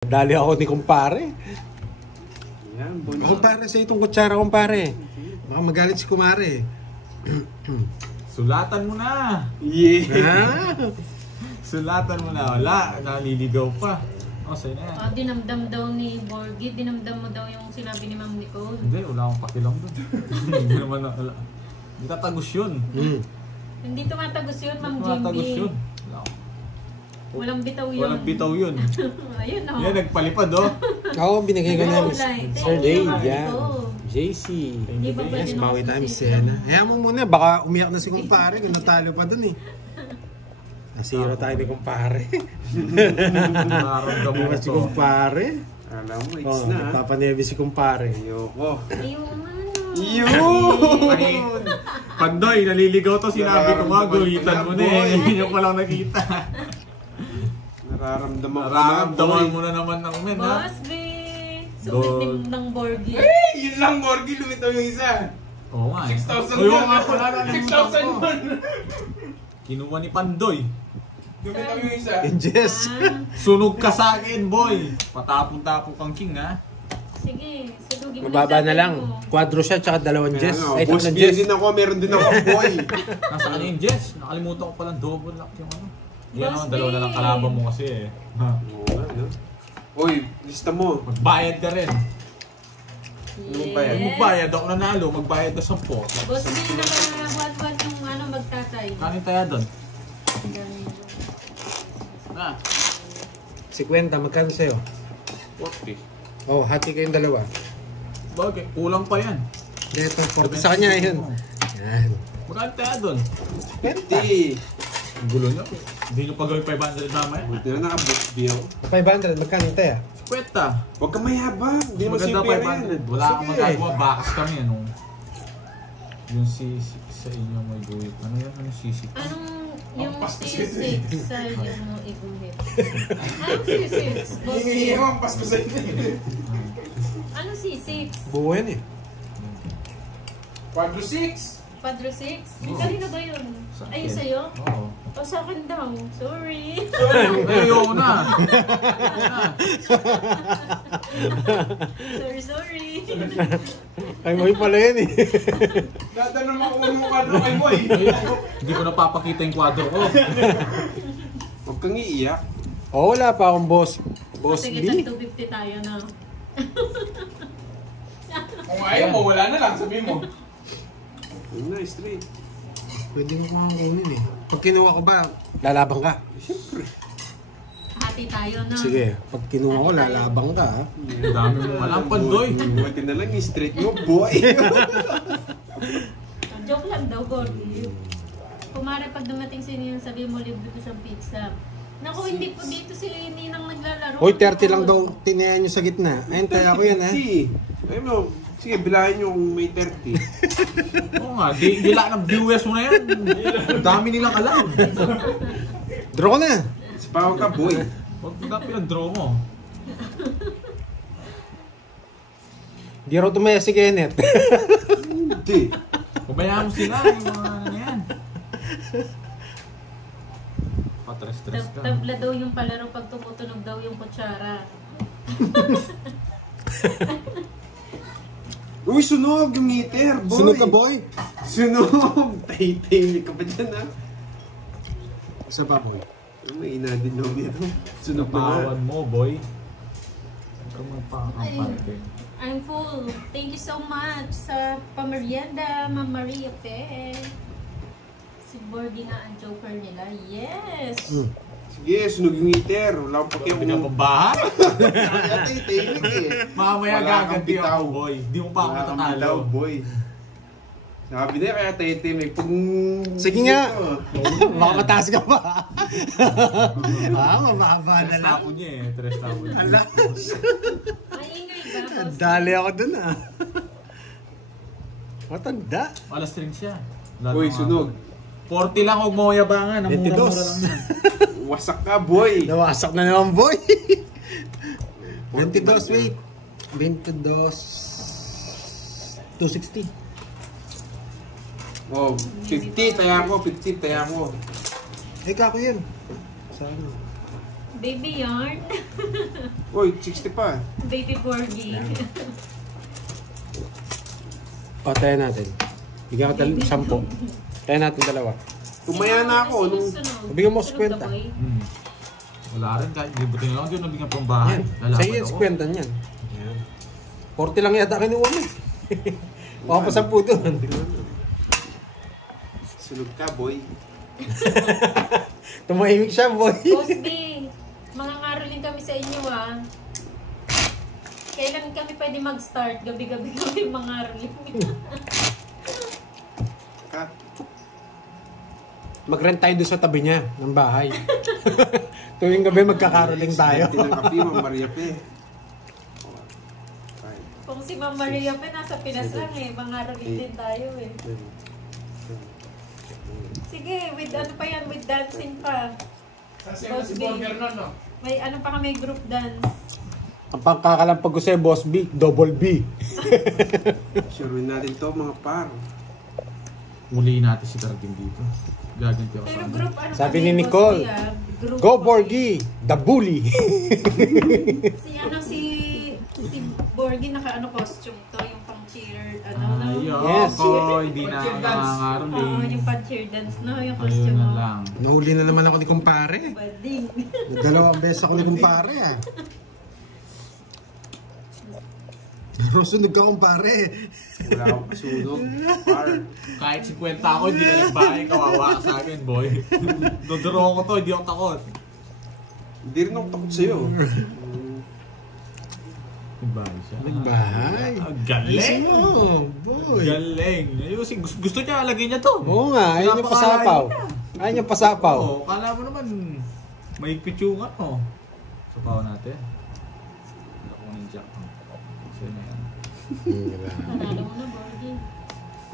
Dali ako ni kumpare. Yan, Kumpare sa itong kutsara, kumpare. Baka magalit si kumare. Sulatan mo na. Yeah. Sulatan mo na. Wala, naliligaw pa. O, sa'yo na yan. Dinamdam daw ni Borgie, dinamdam mo daw yung sinabi ni Ma'am Nicole. Hindi, wala akong pakilang doon. Hindi naman, wala. Hindi tatagos yun. Hindi tumatagos yun, Ma'am Hindi Jimmy. tatagos yun. Walang bitaw yun. Walang bitaw yun. Ayun o. Yan, nagpalipad oh. Oo, binigay ko na Sir Dave. Yan. JC. Hindi ba Yes, pwede bawi naman time si Sena. Hayaan mo muna, baka umiyak na si kumpare kung natalo pa dun eh. Nasira tayo ni kumpare. Nararamdaman mo Si to. kumpare. Alam mo, it's na. Papanevi si kumpare. Ayoko. Ayun, ano. Yun! Pandoy, naliligaw to. Sinabi ko nga, guhitan mo na eh. Hindi nyo palang nakita. Nararamdaman ko na, Nararamdaman boy. mo na naman ng men ha. Boss B! Sumit ng Borgie. Yun lang, Borgie, lumitaw yung isa. Oo nga eh. 6,000 Ayun yun. nga pala. 6,000 yun. Kinuha ni Pandoy. Lumitaw yung isa. Yes. Sunog ka sa akin, boy. Patapon-tapo kang king ha. Sige, sudugin mo Mababa na tatay lang. mo. Quadro siya, tsaka dalawang Kaya Jess. ano, Ay, boss tatlong beer Jess. din ako, meron din ako, boy. Nasaan yung Jess? Nakalimutan ko palang double lock yung ano. Yan Boss naman, dalawa na lang B. kalaban mo kasi eh. Ha. Oo nga, no? Uy, lista mo. Magbayad ka rin. Anong bayad? Yes. Magbayad ako nanalo, magbayad ka 10. Boss B, nakabuat-buat yung ano, magtatay. Kanin tayo doon. Ah, 50, magkano sa'yo? 40. Oh, hati kayong dalawa. Bagay, kulang pa yan. Hindi, itong 40 sa kanya, yun. Yan. Magkano tayo doon? 50. Ang gulo nyo. Hindi nyo pagawin 500 mamaya. Buti na naka-book bill. 500, magkano tayo? Kwenta. Huwag kang mayabang. Hindi mo Maganda simple yan. 500. Wala akong Sige. magagawa. Bakas kami ano. Yung sisik sa inyo may guhit. Ano yan? Ano sisik? Anong yung Pasto C6 sa yung mo iguhit? Anong C6? Boss B? Hihiyawang pasto sa inyo. Anong C6? Buo yan eh. Quadro 6. Padro 6? Oo. Kanino ba yun? Sa Ay, akin. sa'yo? Oo. O sa akin daw. Sorry. Ayoko na. Sorry. Ay, mo pala yan eh. Dadalo mo kung mo quadro kay Boy. Hindi ko napapakita yung kwadro ko. Huwag kang iiyak. Oh, wala pa akong boss. Boss Sige, B. 250 tayo na. Kung ayaw mo, wala na lang, sabihin mo. Yun na, straight. Pwede mo makakunin eh. Pag kinuha ko ba, lalabang ka? Siyempre. Hati tayo na. Sige, pag kinuha ko, lalabang ka ha. Ang dami mo walang Pandoy. Buti na lang yung straight mo, boy. Joke lang daw, Gordy. Kumare, pag dumating si Ninang, sabi mo, libre ko siyang pizza. Naku, hindi po dito si Ninang naglalaro. Hoy, 30 lang daw tinayan nyo sa gitna. Ayun, kaya ko yan ha. Ayun mo. Sige, bilangin nyo kung may 30. Oo nga, dila ng viewers mo na yan. Ang dami nilang alam. Draw ko na. Sipaw ka, boy. Huwag na pinag-draw mo. Di raw tumaya si Kenneth. Hindi. Pabayaan mo sila. Yung mga ano yan. Patres-tres ka. Tabla daw yung palaro pag tumutunog daw yung kutsara. Uy, sunog yung meter, boy. Sunog ka, boy. Sunog. Tay-tay ka pa dyan, ha? Isa pa, boy. May ina din daw dito. Sunog na nga. Napawan mo, boy. Huwag kang magpakampante. I'm full. Thank you so much sa pamerienda, Ma'am Maria Pe. Si Borgie nga ang joker nila. Yes! Sige, sunog yung meter. Wala akong Kaya pakialam. pambahay. Kaya tay-tay eh. Mamaya Wala kang gaganti bitaw. ako, boy. Di mo pa ako Wala kang natatalo. bitaw, boy. Sabi na kaya tay-tay may pag... Sige nga. Baka mataas ka pa. Mababa na Tres lang. tapo niya eh. Tres tapo niya. Ala. Maingay ka, boss. Dali ako dun ah. Matanda. Alas string siya. Boy, sunog. 40 lang, huwag mo mayabangan. Ang 22. mura-mura lang yan. Wasak ka, boy. Nawasak na naman, boy. 22, wait. 22. 260. Oh, 50, taya ko. 50, taya ko. Eh, kako yun. Saan? Baby yarn. Uy, 60 pa. Baby Borgie. O, tayo natin. Bigyan ko 10. Tayo natin 2. Tumaya na ako nung... Bigyan mo 50. Wala rin kahit libutin lang. Hindi ko nabigyan pang bahay. Yan. Sa'yo yung 50 niyan. Yan. 40 lang yata kinuha mo. Baka pa 10 doon. Sunog ka, boy. Tumahimik siya, boy. Boss B, mga ngarulin kami sa inyo Kailan kami pwede mag-start? Gabi-gabi kami mga ngarulin. Cut. Mag-rent tayo doon sa tabi niya ng bahay. Tuwing gabi magkakaroling tayo. Ng kape, Ma'am Maria Pe. Kung si Ma'am Maria pa nasa Pinas lang mga ngarulin din tayo Sige, with ano pa yan, with dancing pa. Kasi si Burger nun, no? May ano pa kami, group dance. Ang pangkakalampag ko sa'yo, Boss B, double B. Surein natin to, mga par. Muliin natin si Carding dito. Gaganti ako Pero sa group ano Sabi kami, ni Boss Nicole, B, group Go kami. Borgie, the bully. Si Borgie naka costume to, yung pang cheer, Yes. Hindi na nangangaroling. yung pang cheer dance, yung Ayun costume na mo. lang. Nahuli na naman ako ni kumpare. Bading. 2 beses ako ni kumpare Rosunod ka kumpare. Wala akong pasunog. Par. Kahit 50 ako, hindi na nagbahay. Kawawa ka sa akin, boy. Dodoro ko to, hindi ako takot. Hindi rin ako takot sa'yo. Nagbahay siya. Nagbahay. Galing! Ayusin mo, boy. Galing! Ayusin, gusto niya, lagay niya to. Oo nga, ayun yung pasapaw. Ayun yung pasapaw. Oo, kala mo naman, mahigpit yung ano. Sapaw natin. Wala ko ng jack. So, yun na yan. Panalo mo na, Borgie.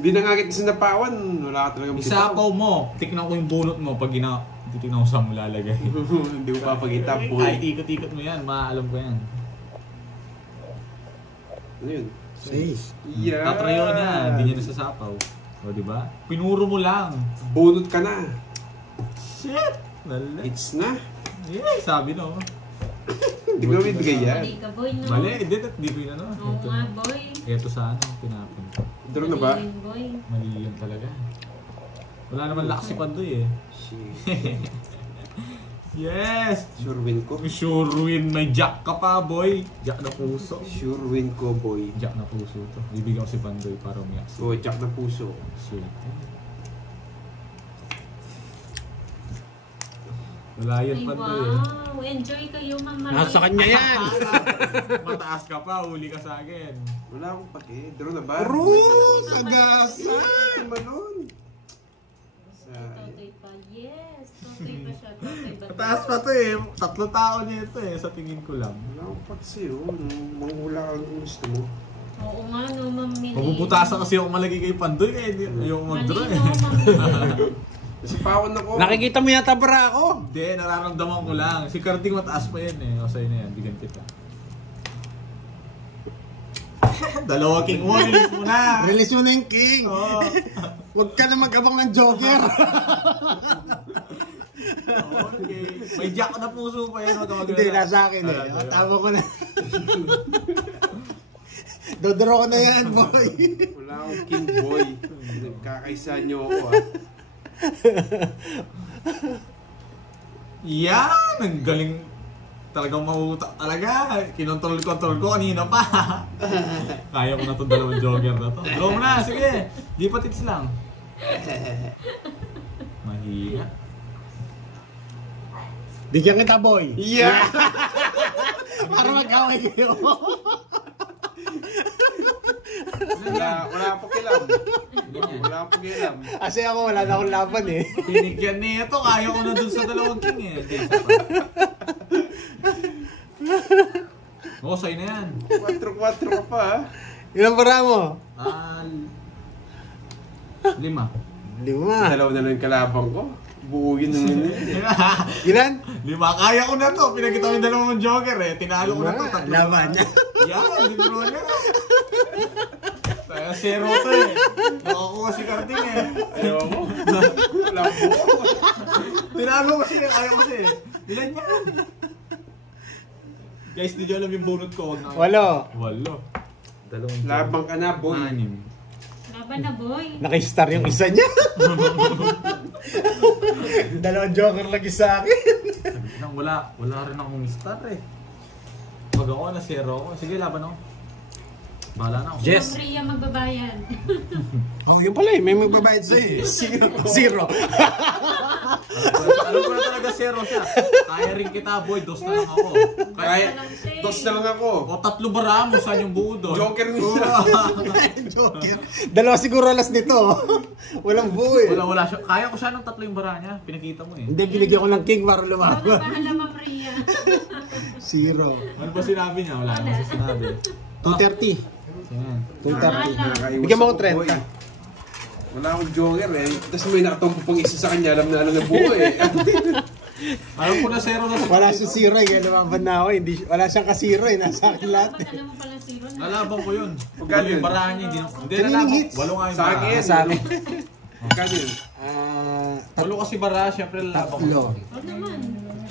Hindi na nga kita sinapawan. Wala ka talagang Isapaw mo, tignan ko yung bunot mo pag titignan ko saan mo lalagay. Hindi mo papagita, boy. Kahit ikot-ikot mo yan, maalam ko yan. Ano yun? 6. Yeah. Tatrayo niya, hindi niya nasasapaw. O, diba? Pinuro mo lang. Bunot ka na. Shit! Lala. It's na. Yeah, sabi no. Hindi ko naman ibigay yan. Mali ka, boy, no? Mali, dito yun ano. Oo nga, boy. Ito sa ano, pinapin. Daro na ba? Mali yun, boy. Mali yan talaga. Wala naman lakas si Pandoy eh. Shit. Yes! Sure win ko. Sure win, may jack ka pa boy. Jack na puso. Sure win ko, boy. Jack na puso to. Bibigyan ko si Pandoy para umiyak. So, jack na puso. Shit. Wala yan Ay, Pandoy eh. wow. Enjoy kayo, Ma'am Maria. Nasa kanya yan. Mataas ka pa, huli ka sa akin. Wala akong pake. Daro na ba? Rus! Agas! Ay, manon. Totoy pa. Yes. Totoy pa siya. Totoy ba? Mataas pa to eh. 3 tao niya ito eh, sa tingin ko lang. Wala akong pake sa'yo. Manghula ka ng gusto mo. Oo nga, no, Ma'am Millie. Pabubutasan kasi ako malagay kay Pandoy eh. Ayoko Mali, mag-draw no, eh. Ma'am Millie. Kasi pawan ako. Nakikita mo yata bara ako. Hindi, nararamdaman ko lang. Si Carding mataas pa yan eh. O sa'yo na yan, bigyan kita. 2 king mo, release mo na! Release mo na yung king. Oo. Huwag ka na mag-abang ng joker. Okay. May jack na puso pa yan. Hindi, nasa akin eh. Tama ko na. Dodoro ko na yan, boy. Wala akong king, boy. Nagkakaisa niyo ako, ah. Yan! Ang galing talagang mahutak talaga. Kinontrol-control ko kanina pa. Kaya ko na itong 2 jogger na to. Draw mo na, sige. Di pa tits lang. Mahina. Bigyan kita, boy. Yeah! Para mag-away kayo. Wala akong pakialam. Wala akong pakialam. Kasi ako wala na akong laban eh. Pinigyan niya ito. Kaya ko na dun sa 2 king eh. Hindi, isa pa. Oo, sa'yo na yan. 4-4 ka pa, ah. Ilan para mo? 5. 5. Dalawa na lang yung kalabang ko. Buugin na nila. Ilan? 5. Kaya ko na to. Pinagkita ko yung 2 jogger eh. Tinalo ko na to. Tatlo. Laban niya. Yan, hindi ko niya. Kaya 0 to eh. Nakakuha si Carding eh. Ayaw mo. Wala po. Tinalo ko siya. Ayaw ko siya eh. Ilan yan? Guys, di nyo alam yung bunot ko. Wag na. Walo. Dalawang Labang ka na, boy. 6. Laban na, boy. Naki-star yung isa niya. Dalawang joker lagi sa akin. Wala rin akong star eh. Pag ako, na-zero ako. Sige, laban ako. Bahala na ako. Yes. Maria magbabayad. Oh, yun pala eh. May magbabayad sa'yo. Zero. Alam ko na talaga zero siya. Kaya rin kita, boy. 2 na lang ako. Kaya, dos na lang ako. O 3 bara mo, saan yung buo doon? Joker minsan. Joker. Dalawa siguro alas nito. Walang buo eh. Wala siya. Kaya ko siya ng 3 yung bara niya. Pinakita mo eh. Hindi, binigyan ko ng king para Ikaw lumaban. na bahala, Ma'am Maria. Zero. Ano ba sinabi niya? Wala naman siya sinabi. 230. Yan. 230. Bigyan mo ko 30. Wala akong joker eh. Tapos may nakatumpo pang isa sa kanya. Alam na ano na buo eh. Alam ko na zero na siya. Wala siyang zero eh. Kaya lumaban na ako. Hindi, wala siyang ka-zero eh. Nasa akin lahat eh. Alam mo pala zero na. Nalaban ko yun. Magkano Walo yung yun? barahan niya. Hindi Kaninong nalaban. hits? 8 nga yung Sa bara. akin. Sa akin. Magkano yun? 8 kasi bara. Siyempre lalaban ko. Tatlo. Huwag naman.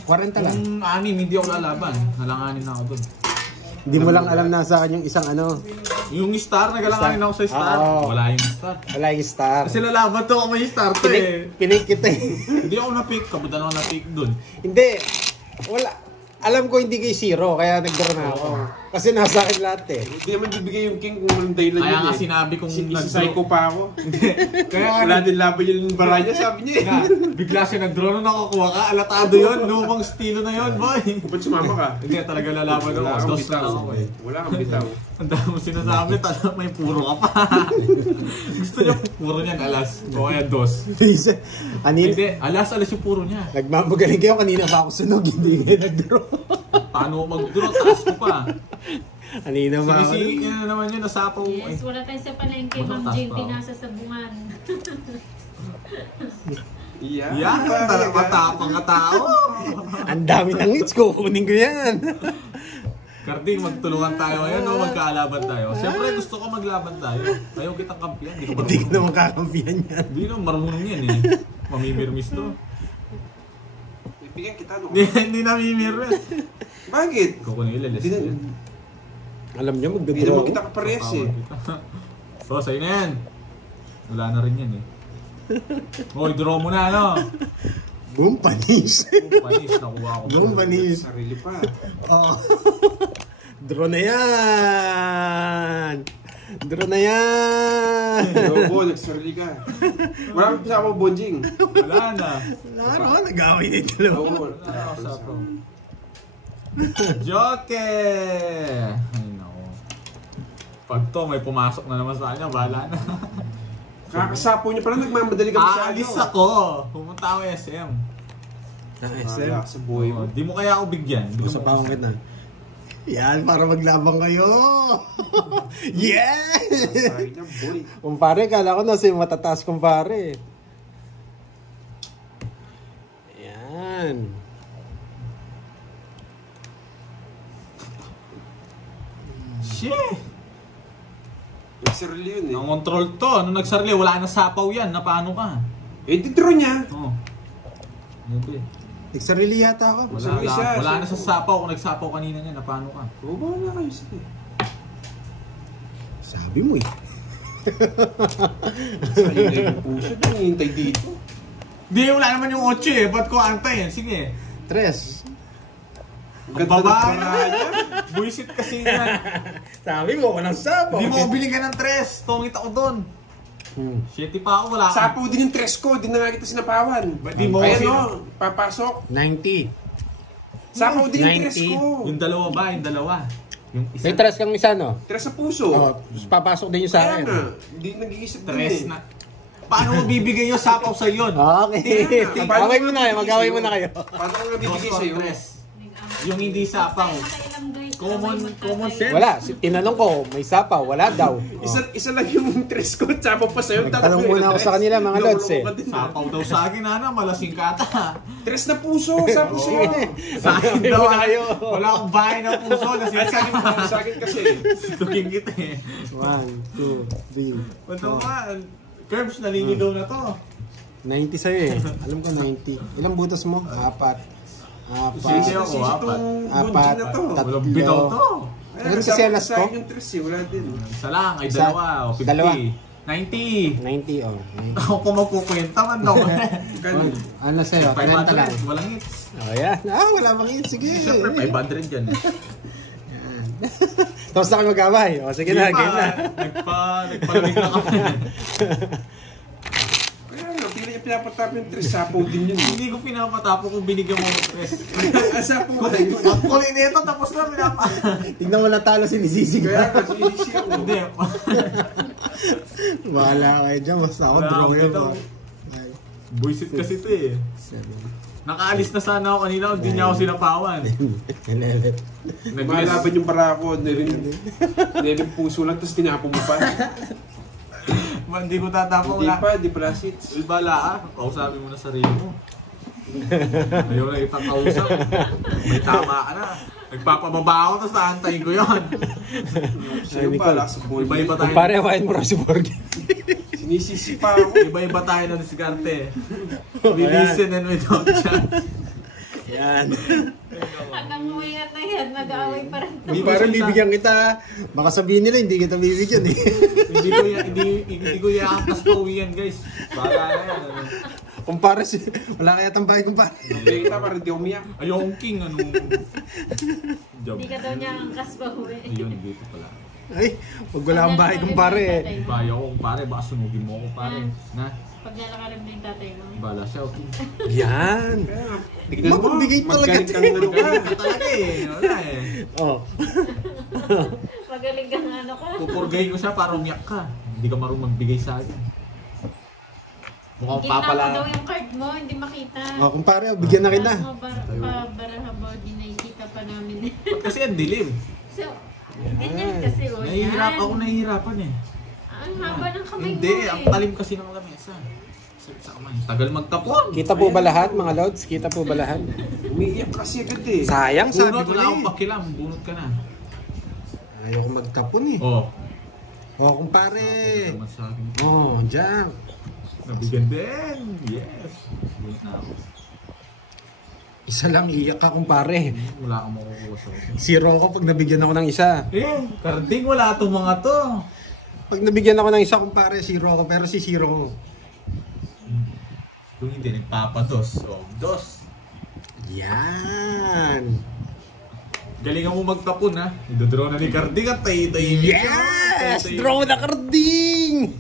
40 lang. Yung 6, hindi ako lalaban. Nalanganin na ako dun. Hindi mo lang alam na sa akin yung isang ano. Yung star, nagalanganin ako sa star. Oo. Wala yung star. Wala yung star. Kasi lalaban to ako may star to eh. Pinik kita eh. Hindi ako na-pick. Kabutan ako na-pick dun. Hindi. Wala. Alam ko hindi kay zero. Kaya nagdara na ako. Kasi nasa akin lahat eh. Hindi naman bibigay yung king kung walang dahilan Kaya yun nga eh. sinabi kong Isa-psycho pa ako. Kaya nga Wala din laban yung bara niya, sabi niya eh. nga, bigla siya nag-draw nung nakakuha ka. Alatado yun. Lumang estilo na yun, boy. Ba't sumama ka? Hindi, talaga lalaban Wala ako. kang 2 na bitaw. ako eh. Wala kang bitaw. Ang dami mo sinasabi, talaga may puro ka pa. Gusto niya puro niyan, alas. O kaya 2. Kanina, Hindi, alas yung puro niya. nagmamagaling kayo. Kanina pa ako sunog. Hindi kayo nag-draw. Paano mag-draw? Taas ko pa. Kanina pa ako. Sinisingit niya na naman yun, nasapaw mo eh. Yes, wala tayong sa palengke, Basta Ma'am taas Jane. pa ako. Pinasa sa bungan. Yan, talaga matapang ka tao. Ang dami ng hits ko. Kunin ko yan. Karding, magtulungan tayo ngayon o magkaalaban tayo. Siyempre gusto ko maglaban tayo. Ayaw kitang kampiyan, hindi ko Hindi ko marunong. naman kakampihan yan. Hindi naman marunong yan eh. Mamimirmis to. Bibigyan kita no. Hindi namimirmis. Bakit? Kukunin yung Hindi leles na- yan. Alam niyo, Hindi magdodraw naman ako. kita kaparehas eh. So, sa'yo na yan. Wala na rin yan eh. Hoy, draw mo na ano? Boom, panis. Panis, nakuha ko. Boom, panis. Sarili pa. Oh. Draw na yan. Draw na yan. Lobo, nagsarili ka. Marami pa sa ako, Bonjing. Wala na. Laro, nag-away din dalawa. Oo. Wala ako sa pro. Joker! Ay, nako. Pag to, may pumasok na naman sa kanya, bahala na. Kakasapo niya pala, nagmamadali ka masyado. Aalis ako! Pumunta ako SM. Wala ka sa buhay mo. Di mo kaya ako bigyan. Di Usap mo- ako kita. Yan, para maglabang kayo. Yes! Sabi niya, boy. Kumpare, kala ko nasa yung matataas kumpare. Yan. Shit! Nagsarili yun eh. Nang-control to. Nung nagsarili, wala na sapaw yan. Na paano ka? Eh, di-draw niya. Oo. Hindi. Nagsarili yata ako. Wala, Sarili siya. wala na sa sapaw. Kung nagsapaw kanina niya, na paano ka? Oo, bahala kayo. Sige. Sabi mo eh. Sa'yo na yung puso. Hintay dito. Hindi, wala naman yung 8 eh. Ba't ko antay eh? Sige. Tres. Ang ganda ng Babae. para niya. Buisit kasi yan. Sabi mo, walang sapaw. Hindi mo binigyan ng 3. Tungit ako doon. 7 pa ako, wala ka. Sapo din yung tres ko. Di na nga kita sinapawan. Ba't di mo Ayan kasi- o, papasok. 90. Sapo din yung tres 90. ko. Yung dalawa ba? Yung dalawa. Yung isa. May tres kang isa, no? Tres sa puso. Oh, papasok din yung sa Kaya akin. nga, hindi nag-iisip din 3 eh. na. Paano mo bibigay yung sapaw sa yun? Okay. Kaya nga, Away mo na kayo, mag-away mo na kayo. Paano ko nabibigay Dos sa'yo? con tres. Yung hindi sapaw. Common sense. Wala, tinanong ko, may sapaw, wala daw. Isa lang yung tres ko, sapo pa sa'yo. Nagtanong muna ako sa kanila, mga lods, eh. Sapaw daw sa akin, ana, malasing kata. Tres na puso, sapo sa'yo. Sa akin Away daw, mo na kayo. wala akong bahay na puso. Lasing Sa akin, sa akin kasi. Tuking kita eh. 1, 2, 3. Ba't ba? Curbs, naliligaw na to. 90 sa'yo eh. Alam ko 90. Ilang butas mo? 4. Sige ako, apat. Apat. Na to. Walang bitaw to. Meron kasi alas ko. Yung 3 wala din. Isa lang, ay Isa. dalawa. O 50. Dalawa. 90. 90 oh. Ako kung magkukwenta man daw. Kano? Ano sa'yo? 30 lang. 500, walang hits. Oh, yan. Wala bang hit. Sige. Siyempre, 500 dyan. Tapos na kayo mag-away. O, sige na, game na. Nagpalamig na kami. Kaya nga, pinapatap yung 3 sapo din yun. Hindi ko pinapatapo kung binigyan mo ng stress. Sapo ba yun? Ang kulay nito, tapos na pinapa. Tignan mo na talo si Nisisig. Kaya kasi siya. Hindi. Wala kayo dyan. Basta ako Wala draw akong yun. bitaw. Buisit kasi ito eh. Nakaalis na sana ako kanina, hindi niya ako sinapawan. 11. Malaban yung barako. Nilin puso lang, tapos tinapo mo pa. Hindi ko tatapang Hindi na. pa, di pala seats. Bala kausapin mo na sarili mo. Ayaw na ipakausap. May tama ka na. Nagpapababa ako, tapos naantayin ko yun. Sa'yo pa, lakas sa ball. Iba-iba tayo. Kung pare, hawain mo raw si Borgie. Sinisisi pa ako. Iba-iba tayo na diskarte. We listen and we don't judge. Yan. Hanggang uwihan na yan, mag-aaway pa rin. Hindi ko Parang siya- bibigyan kita. Baka sabihin nila, hindi kita bibigyan eh. Hindi ko iaangkas pa uwian, guys. Bala na yan. Ano. Kung pare, wala kaya tambay kung pare. Hindi kita para di umiyak. Ayokong king, ano. Job. Hindi ka daw niya ang kaspa uwi. Ayun, dito pala. Ay, pag wala kang bahay kung pare eh. Bayo ko, pare. Baka sunugin mo ako, pare. Na, Pag nalakarib na yung tatay mo. bala siya, okay. Yan. Tignan mo, Magbibigay talaga magaling kang ano ka. Talaga eh. Wala eh. Oh. Magaling kang ano ka. Pupurgayin ko siya para umiyak ka. Hindi ka marunong magbigay sa akin. Mukhang Gitna mo papala. daw yung card mo, hindi makita. Oh, kung pare, bigyan na kita. Baraha body na ikita pa namin. Ba't kasi ang dilim? So, ganyan kasi o Nahihirap ako, yan. nahihirapan eh. Ang haba ng kamay Hindi, mo ang eh. talim kasi ng lamesa. Sakit sa kamay. Tagal magtapon. Kita po ba lahat mga lods? Kita po ba lahat? Umiiyak kasi agad eh. Sayang, sabi Bunot, ko wala na akong eh. pakilam. Bunot ka na. Ayoko magtapon eh. Oh. Oh, kung pare. Naman sa akin. Oh, dyan. Nabigyan din. Yes. Bunot na ako. Isa lang iyak ka kung pare. Wala kang makukuha sa akin. Zero ako pag nabigyan ako ng isa. Eh, karding wala itong mga to. Pag nabigyan ako ng isa kung pare, zero ako. Pero si zero ko. Kung hindi, nagpapados. Oh, dos. Yan. Galingan mo magtapon ha. Idodraw na ni Karding at tay-tay. Yes! Draw na karding!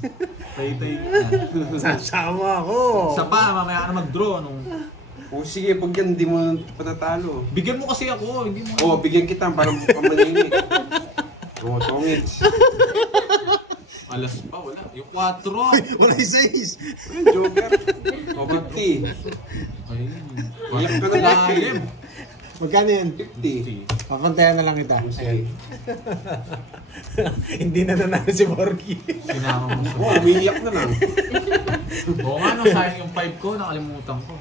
Tay-tay na. Sasama ako. Sa pa, mamaya ka na mag-draw. Anong... O sige, pag yan, hindi mo panatalo. Bigyan mo kasi ako. Hindi mo... Oo, bigyan kita, parang pamaningit. Oo, tongits. Alas pa, wala. Yung 4. Wala yung 6. Ayun, Joker. O, 50. Ayun. Iyak ka na lang. Lalim. Magkano yan? 50. Papantayan na lang kita. Sige. Hindi na nanalo si Borgie. Sinama mo siya. Oo, umiiyak na lang. Oo nga, no, sayang yung 5 ko. Nakalimutan ko.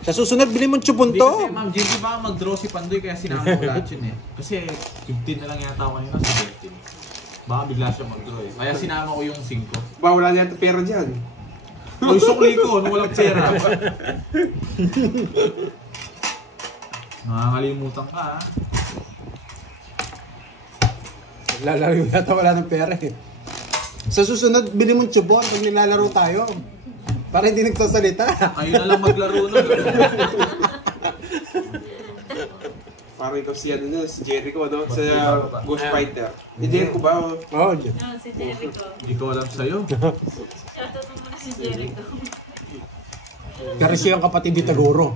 Sa susunod, bili mo chupon Hindi to. kasi, Ma'am Gigi, baka mag-draw si Pandoy kaya sinama ko lahat yun eh. Kasi 15 na lang yata ako kanina sa 15. Baka bigla siya mag-draw eh. Kaya sinama ko yung 5. Ba, wala na yata pera dyan. Oy, sukli ko, nung walang pera. Nakakalimutan ka ha. Lalaro yung yata wala ng pera eh. Sa susunod, bili mo chupon pag nilalaro tayo. Para hindi nagsasalita. Kayo na lang maglaro nun. Parang ikaw si, ano, si Jericho, no? Sa Ba? Ghost Fighter. Hindi ko ba? Oh, No, si Jericho. Hindi ko alam sa'yo. Shoutout mo muna si Jericho. pero siya yung kapatid ni Taguro.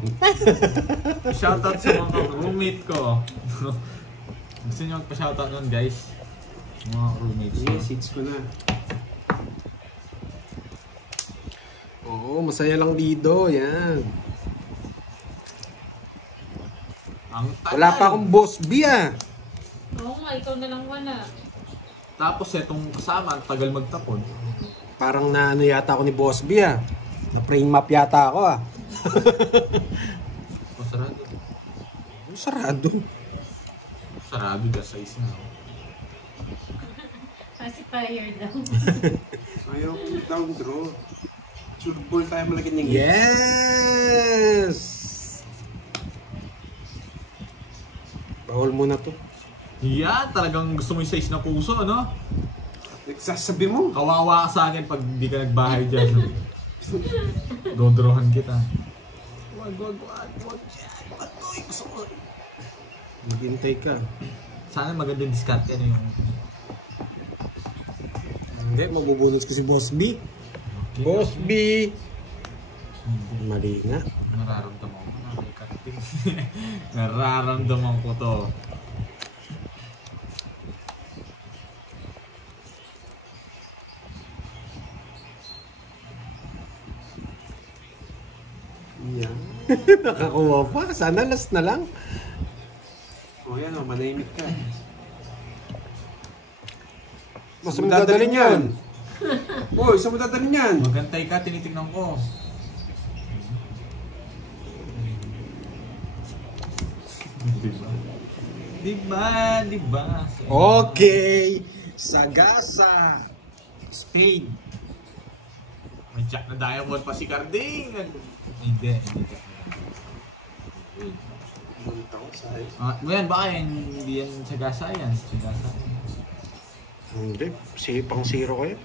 Shoutout sa mga roommate ko. Gusto niyo magpa-shoutout nun guys? Mga roommates ko. Sige, seats ko na. Oo, masaya lang dito. Yan. Ang tagal. Wala pa akong boss B ah. Oo nga, ikaw na lang wala. Tapos etong kasama, ang tagal magtapon. Parang na ano yata ako ni boss B ah. Na frame map yata ako ah. Sarado. Sarado. Sarado dyan sa isa. Pacifier daw. Ayaw ko down draw. Sure ball tayo malagyan yung Yes! Bawal muna to. Yan, talagang gusto mo yung size na puso, ano? Nagsasabi mo. Kawawa ka sa akin pag di ka nagbahay dyan. Dodrohan kita. Wag. Atoy, gusto ko. Maghintay ka. Sana magandang discount yan yung... Hindi, mabubunot ko si Boss B. Boss B! Mali nga. Nararamdaman ko na may cutting. Nararamdaman ko to. Yan. Nakakuha pa. Sana last na lang. O yan o, manahimik ka. Mas Saan mo madadalin dadalhin yan. Uy, saan mo dadalhin yan? Magantay ka, tinitingnan ko. Diba? Okay. Sagasa. Spade. May jack na diamond pa si Carding. Hindi. Ngayon, baka hindi yan sagasa yan. Sagasa. Hindi. Pang zero kayo.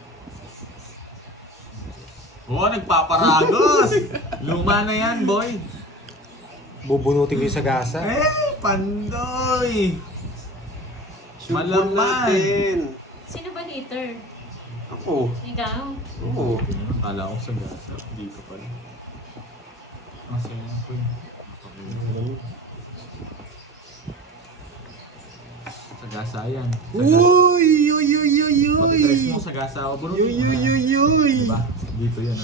Oo, nagpaparagos. Luma na yan, boy. Bubunutin ko yung sagasa. Pandoy. Sure Malaman. natin. Sino ba later? Ako. Ikaw? Oo. Kala ko sagasa. Dito pala. Masaya lang po. Sagasa yan. Uy! Matitres mo sagasa ako. Bunot mo. Diba? Dito yan.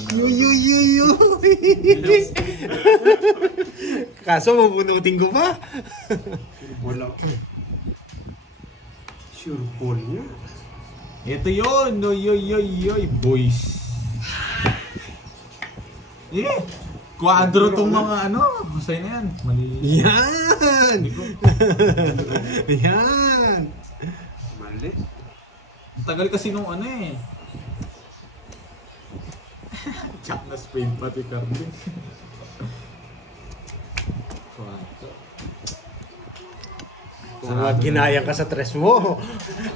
Kaso mabunutin ko pa. Wala. Sure ball niya. Ito yun. Boys. Quadro tong mga ano. Masaya na yan. Mali. Yan! Yan! Mali. Ang tagal kasi nung ano eh. Jack na spade pati Carding. Kung ginayang ka sa tres mo.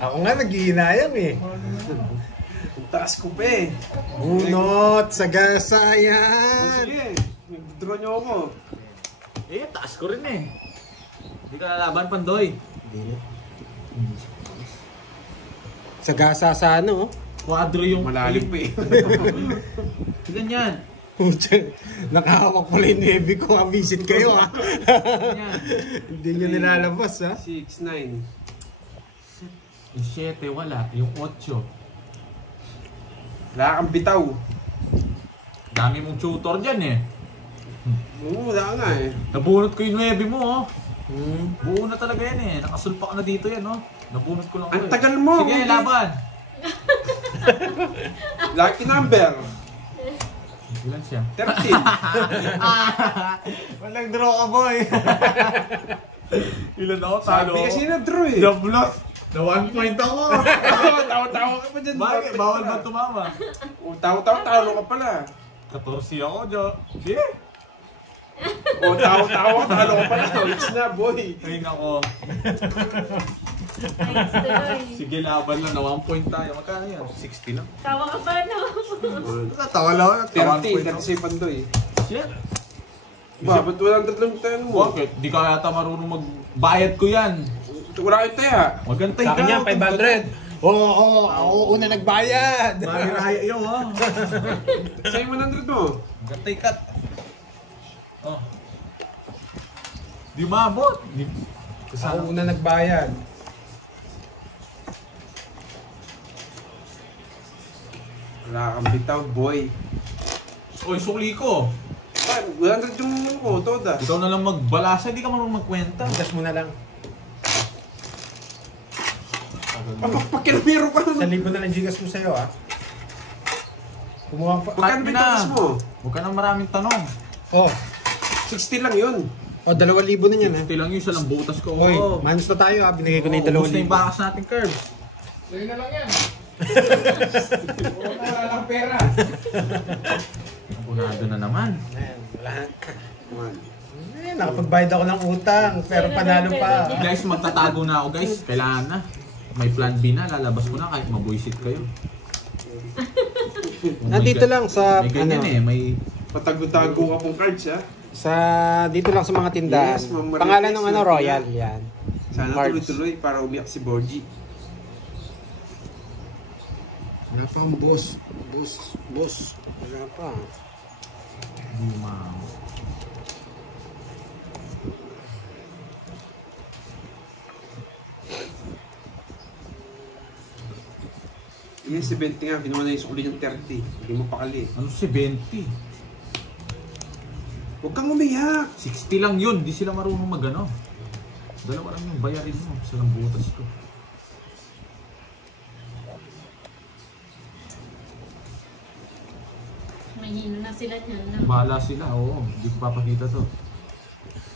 Ako nga nag-iinayang eh. Ang taas ko pa eh. Bunot! Sagasa O yan! sige, nag-draw niyo ako. Taas ko rin eh. Hindi ka lalaban, Pandoy. Sagasa sa ano? Quadro yung... Malalim pa eh. Tignan yan. Pucha, nakahawak pala yung navy ko. Visit kayo ha. Yan. Hindi nyo nilalabas ha. 6, 9. Yung 7 wala. Yung 8. Wala kang bitaw. Dami mong tutor dyan eh. Oo, wala nga eh. Nabunot ko yung 9 mo oh. Hmm. Buo na talaga yan eh. Nakasulpak na dito yan oh. Nabunot ko lang Ang eh. tagal mo! Sige, laban. Lucky number. Ilan siya? 13. Walang draw ka boy. Ilan ako? Talo Sabi ako. kasi na-draw eh. Double. Na 1 point ako. Tawa-tawa ka pa dyan. Bakit? Bawal ba tumama? O, tawa-tawa, talo ka pala. 14 ako, Jo. Sige. O, tawa-tawa, talo ka pala. It's na, boy. Ay nako. Thanks, Tuloy. Sige, laban lang. Na 1 point tayo. Magkano yan? 60 lang. Tawa ka pa, no? Tawa lang. 13, kasi pandoy. Shit. Ba, ba't walang tatlong tayo mo? Bakit? Di ka yata marunong magbayad ko yan. Wala kayo tayo ha. Magantay Sa ka. akin yan, 500. Oo, ako una nagbayad. Maraya iyo ha. Sa'yo 100 mo. Magantay ka. Oh. Di maabot. Ako una nagbayad. Wala kang bitaw, boy. Oy, sukli ko. 100 yung ko, toda. Ikaw na lang magbalasa, di ka marunong magkwenta. Bigas mo na lang. Pakilmiro pa naman. 1,000 na lang gigas mo sa'yo ha. Kumuha pa. Magkano Cut bitaw mo? Huwag ka nang maraming tanong. Oh, 60 lang yun. 2,000 na yan ha. Ito lang yung salang butas ko. Oy, manos na tayo ha. Binigay ko na yung Ubus na yung 2,000. bakas natin, Curb. Sa'yo na lang yan. Wala lang pera. Abunado na naman. Ayan, wala. Nakapagbayad ako ng utang, pero panalo pa. Guys, magtatago na ako guys. Kailangan na. May plan B na. Lalabas ko na kahit mabuisit kayo. Nandito lang sa May ganyan eh. May... Patago-tago ka pong cards ha. Sa dito lang sa mga tindahan. Yes, Ma'am Marites, Pangalan ng ano, Ma'am Royal, yan. Sana Cards. tuloy-tuloy para umiyak si Borgie. Wala pa ang boss. Boss. Wala pa. Wow. Yes, si 20 nga, kinuha na yung sukli ng 30. Hindi mo pakali. Ano si 20? Huwag kang umiyak! 60 lang yun. Di sila marunong magano. Dalawa lang yung bayarin mo. Sa lang butas ko. Mahino na sila niyan. No? Bahala sila. Oo. Hindi ko papakita to.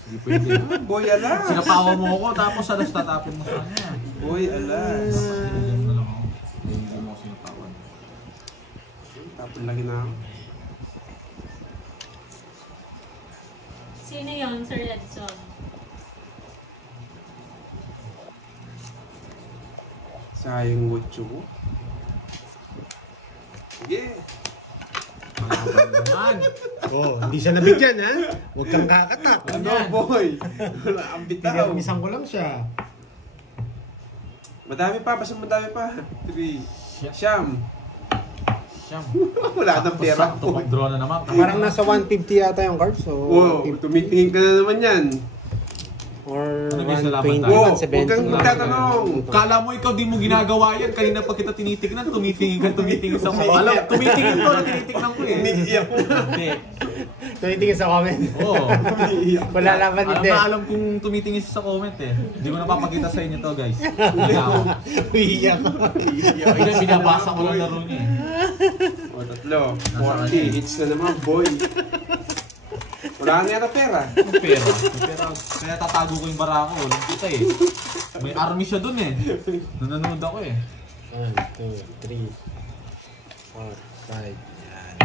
Hindi pwede. Boy, alas! Sinapawa mo ako tapos alas tatapin mo sa kanya. Boy, alas! Sinigyan mo na lang ako. Hindi mo ako sinapawan. Tapon lagi na ako. Sino yon, Sir Edson? Sayang wotcho ko. Sige! Malaban naman. Oh, hindi siya nabigyan, ha? Huwag kang kakatak. Ano, boy? Wala kang bitaw. Pinirmisan ko lang siya. Madami pa, basta madami pa. 3. Siyam. Siyam. Wala nang pera. Sakto mag-draw na naman. Parang nasa 150 yata yung card, so... Wow, tumitingin ka na naman yan. Or Ano guys, nalaban 120, tayo? Wow, 170. huwag kang magtatanong. Kala mo ikaw di mo ginagawa yan. Kanina pa kita tinitignan, tumitingin sa alam, tumitingin to, tinitignan ko eh. Umiiyak ko. Hindi. Tumitingin sa comment. Oo. Wala laban Alam hindi. na alam kung tumitingin sa comment eh. Hindi ko napapakita sa inyo to guys. Ikaw. Uiyak. Ayun, binabasa ko lang laro niya eh. O, tatlo. Nasa 40 hits na naman, boy. Wala na yata pera. Ang pera. Kaya tatago ko yung bara ko. Walang kita eh. May army siya dun eh. Nanonood ako eh. 1, 2, 3, 4, 5. Yan.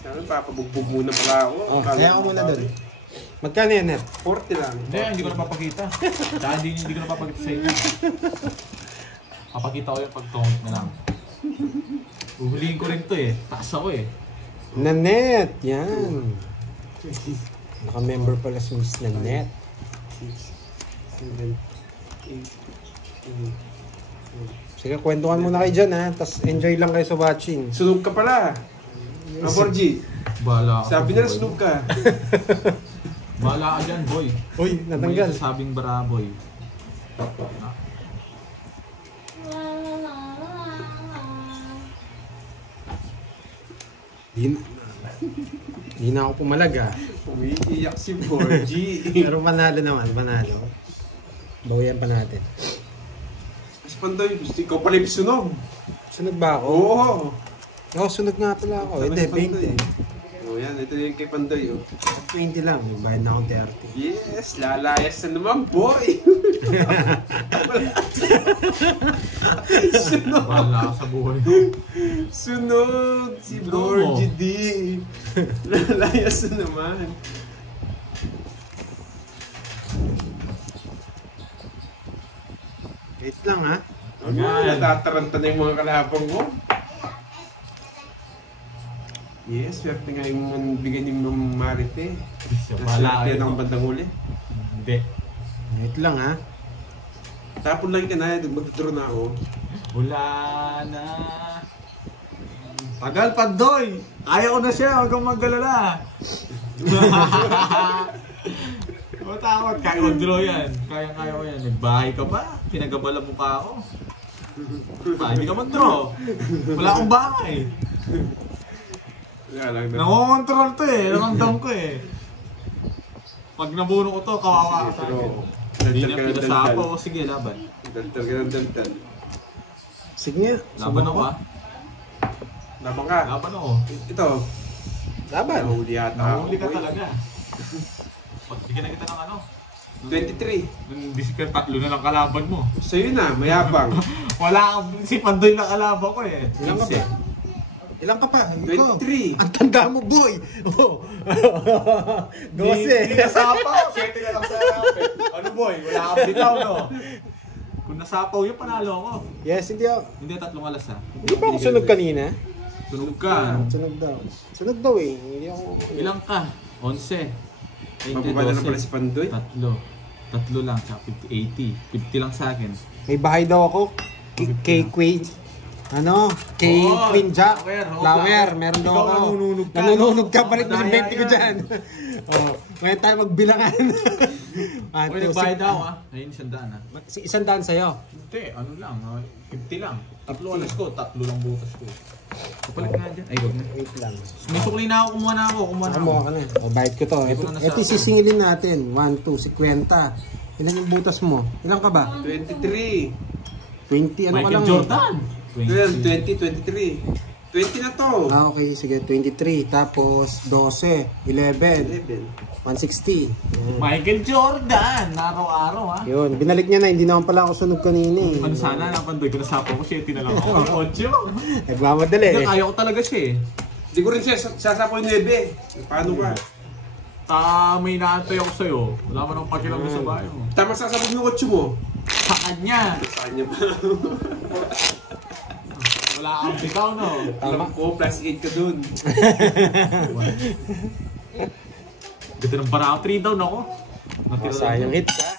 Sabi, papabugbog muna pala ako. Oh, kaya ako muna doon. Magkano yan, Net? 40 lang. Hindi ko napapakita. Tsaka hindi ko napapakita sa inyo. Papakita ko yung pag-tongit na lang. Uhulihin ko rin to eh. Taas ako eh. Nanette! Yan. Naka-member pala si Miss Nanette. 7, 8, Sige, kwentuhan muna kayo dyan, ha? Tapos enjoy lang kayo sa watching. Sunog ka pala. Borgie. Bahala ka. Sabi nila sunog ka. Bahala ka dyan, boy. Uy, natanggal. May sabing baraboy. Di na ako pumalag, ha? Umiiyak si Borgie. Pero panalo naman, panalo. Bawian pa natin. Mas pandoy, gusto ikaw pala yung sunog. Sunog ba ako? Oo. Oo, sunog nga pala ako. Hindi, 20. O yan, ito yung kay Pandoy. Oh. 20 lang, may bayad na akong 30. Yes, lalayas na naman, boy! Sunog! Bahala ka sa buhay. Sunog! Si Bro mo. Borgie D! Lalayas na naman. Wait lang, ha? Ayan. Natataranta na yung mga kalabang mo. Yes, swerte nga yung bigay ni Ma'am Marite. Bahala Swerte ka. ng bandang huli. Hindi. Wait lang, ha? Tapon lang ka na, magdodro na ako. Wala na. Tagal, Pandoy! Kaya ko na siya, huwag kang mag-alala. Matakot, kaya ko draw yan. Kaya ko yan. Nagbahay ka pa, pinagabala mo pa ako. Hindi ka mag-draw. Wala akong bahay. Wala lang na. Nangongontrol to eh, naramdam ko eh. Pag nabuno ko to, kawawa ka sa akin. Hindi niya pinasapa ko, sige, laban. Dantal ka ng dantal. Sige nga. Laban ako ah. Laban ka. Laban ako. Ito. Laban. Nahuli yata ako. Nahuli ka boy. talaga. Bigyan na kita ng ano. 23. Nung discount, tatlo na lang kalaban mo. Sa'yo na, mayabang. Wala ka, si Pandoy na kalaban ko eh. Ilan ka ba? Ilang ka pa? Hindi ko. 23. Ang tanda mo, boy! Oh. Hindi 12. nasapaw. 7 na lang sa rapid. Ano boy? Wala kang bitaw, no? Kung nasapaw yun, panalo ako. Yes, hindi ako. Hindi, 3 alas ha. Hindi ba ako sunog kanina? Sunog ka. Sunog daw. Sunog daw eh. Hindi ako... Ilang ka? 11. 20, Mababa na pala si Pandoy. 3 lang, tsaka 80. 50 lang sa akin. May bahay daw ako. Kay Queen. Ano? Kay Oh, Queen Jack. flower. Flower. Meron daw Ikaw ako. nanununog ka, Nanununog no? ka. Balik mo Oh, yung 20 ko daya dyan. Oh, ngayon tayo magbilangan. Uy, nagbayad daw ha. Ayun, 100 ha. 100 sa'yo. Hindi, ano lang. 50 lang. 3 alas ko, 3 lang butas ko. Kapalit nga dyan. Ay, wag na. Wait lang. May sukli na ako, kumuha na ako. Kumuha ka na. O, bayad ko to. Ito na sa Ito akin. sisingilin natin. 1, 2, 50. Ilan yung butas mo? Ilan ka ba? 23. 20, ano ka Michael lang? Jordan. 20, 23. 20 na to. Ah, okay. Sige, 23. Tapos, 12, 11, 11. 160. Yan. Michael Jordan. Araw-araw ha. Yun, binalik niya na. Hindi naman pala ako sunog kanina eh. Ano sana napandoy ko, nasapaw ko 7 na lang ako. 8. Nagmamadali eh. Kaya ko talaga siya eh. Hindi ko rin siya sasapoy 9. Paano ka? May naantay ako sa'yo. Wala man akong pakilang sa bahay mo. Tama sasabog yung 8 mo. Sa kanya. Sa kanya pa. Wala kang bitaw, no? Alam ko, plus 8 ka dun. Ganda ng bara 3 down ako. Sayang hits ha.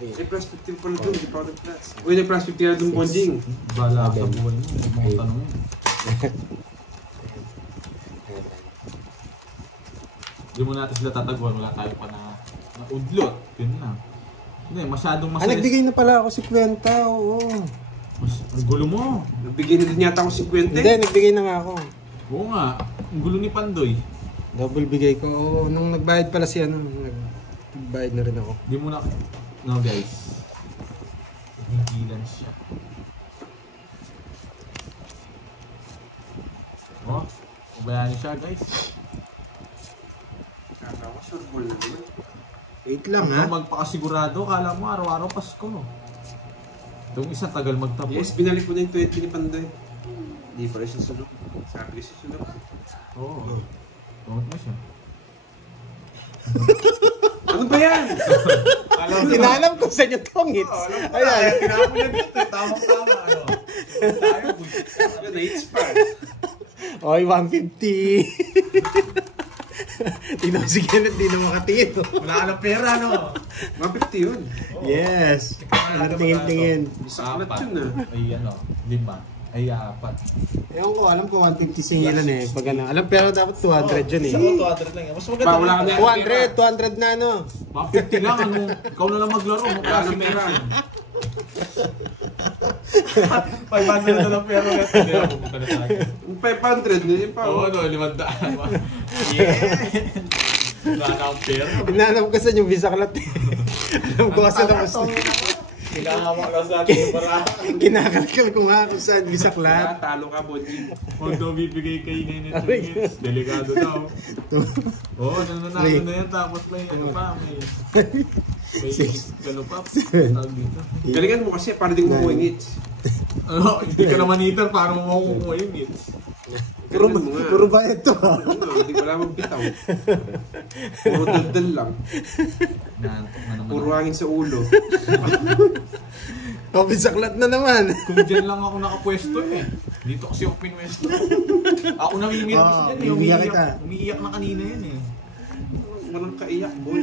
Eh, plus 15 pala dun. Hindi pa ako nag-plus. Uy, nag-plus 50 na dun, Bonjing. Bala sa buwan mo. Mga tanong mo. Hindi mo natin sila tatagwan. Wala tayo pa na udlot. Yun lang. Hindi, masyadong Ah, masaya. nagbigay na pala ako 50. Oo. Ang gulo mo. Nagbigay na din yata ako 50. Hindi, nagbigay na nga ako. Oo nga. Ang gulo ni Pandoy. Double bigay ko. Oo, nung nagbayad pala si ano, nagbayad na rin ako. Hindi mo na... No guys. Higilan siya. Oh, ubayaan niyo siya guys. Kala ko, sure ball na naman. Wait lang ha. Kung magpakasigurado, kala mo araw-araw Pasko no. Itong isa tagal magtapos. Yes, binalik mo na yung 20 ni Pandoy. Hindi pa rin siya sunod. Sabi ko siya sunod. Oo. Tawag mo siya. Ano ba yan? Tinalam ko sa inyo tong hits. Ayan. Kailangan mo na dito. Tama-tama. Ano? Tayo. Ano, na-hits pa. Oy, 150. Tingnan mo si Kenneth, di na makatingin. Wala ka ng pera no. 150 yun. Yes. Ano tingin-tingin. Saklat yun ah. Ay ano, 5. Ay 4. Ewan ko, alam ko 150 singilan eh. Pag ano, alam pero dapat 200 yun eh. 200 lang yan. Mas maganda. Ba, wala ka na. 200 na ano. 150 lang ano. Ikaw na lang maglaro. Wala Magkasi ng pera. 500 na lang pera. Hindi ako pupunta na sa akin. Yung 500 na yun pa. Oo, no, 500. Yeah! Wala na akong pera. Inaanap ko sa yung visa klat eh. Alam ko kasi tapos Kinahawak lang sa atin yung para. kinakalkal ko nga kung saan visa klat. Talo ka, Bonjing. Huwag daw bibigay kay Nenit Aray. Nuggets. Delikado daw. Oo, nananalo na yan. Tapos may ano pa, may ano pa. Tawag dito. Galingan mo kasi para di ko makuha yung hits. Ano, hindi ka naman hitter. Paano mo makukuha yung hits? Puro, Galingan mo nga. puro bayad to. Ano, hindi ko alam magbitaw. Puro daldal lang. Naantok na naman. Puro hangin sa ulo. O, visa klat na naman. Kung dyan lang ako nakapwesto eh. Dito kasi ako pinwesto. Ako namimit Oo, dyan eh. bibigyan kita. Umiiyak na kanina yan eh. Walang kaiyak, boy.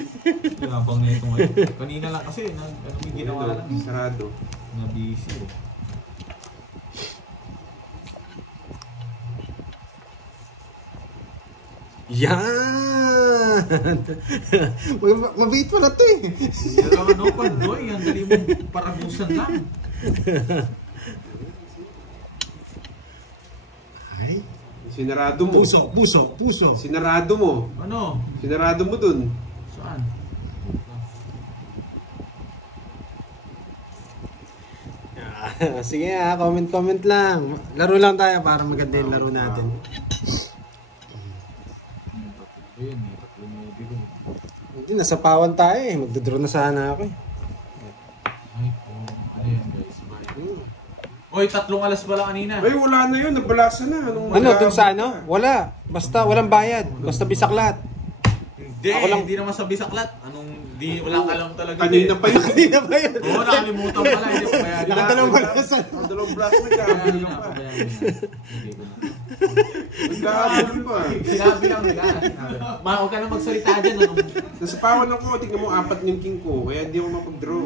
Pinapang nito ngayon. Kanina lang kasi, ano may ginawa lang eh. Sarado. Na busy eh. Yan! Mabait pala to eh. Yan lang ano pa, boy. Ang dali mo paragusan lang. Ay, Sinarado mo. puso. Sinarado mo. Ano? Sinarado mo dun. Saan? Sige comment lang. Laro lang tayo para maganda yung laro natin. Ayun eh, tatlo na yung bigo. Hindi, nasapawan tayo eh. Magdodraw na sana ako eh. Ay po. Ayan guys, bye. Oy, 3 alas pala kanina. Ay, wala na yun. Nabalasan na. Anong Ano, dun sa ano? Wala. Basta, walang bayad. Basta bisaklat. Hindi, Ako lang- hindi naman sa bisaklat. Walang alam talaga. Kanina pa yun. Kanina ba yun? Oo, nakalimutan pala. Hindi pa kaya. Nakadalawang balasan. Dalawang blast na gabin ka pa. Nagkakaroon pa. Sinabi lang nila. Huwag ka na magsalita dyan. Nasa pawan ako, tingnan mo, 4 yung king ko. Kaya hindi ako mapag-draw.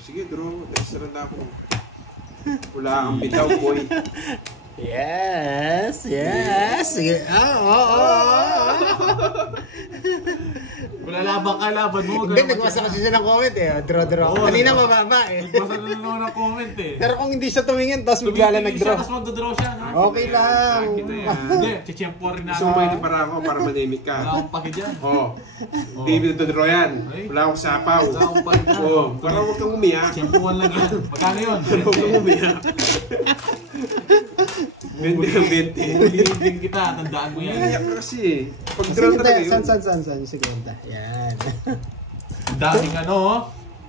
Sige, draw. Extra na ako. Wala kang bitaw, boy. Yes, yes. Sige. Wala laban ka, laban mo. Hindi, nagmasa kasi siya ng comment eh. Draw. Oo, Kanina diba? mababa eh. Nagbasa na naman ng comment eh. Pero kung hindi siya tumingin, tapos bigla lang nag-draw. Tapos magdodraw siya. Ha? Okay lang. Kita yan. Hindi, chichempo rin na. Gusto mo makinig para ako para manimik ka. Wala akong paki dyan. Oo. Hindi nagdodraw yan. Wala akong sapaw. Wala akong paki dyan. Oo. Para huwag kang umiyak. Chempuan lang yan. Magkano yun? Huwag kang umiyak. 20 ang 20. Ulilin kita, tandaan mo yan. Umiyak ka kasi eh. Pag-draw talaga yun. San, si Kwenta. Yan. Ang daming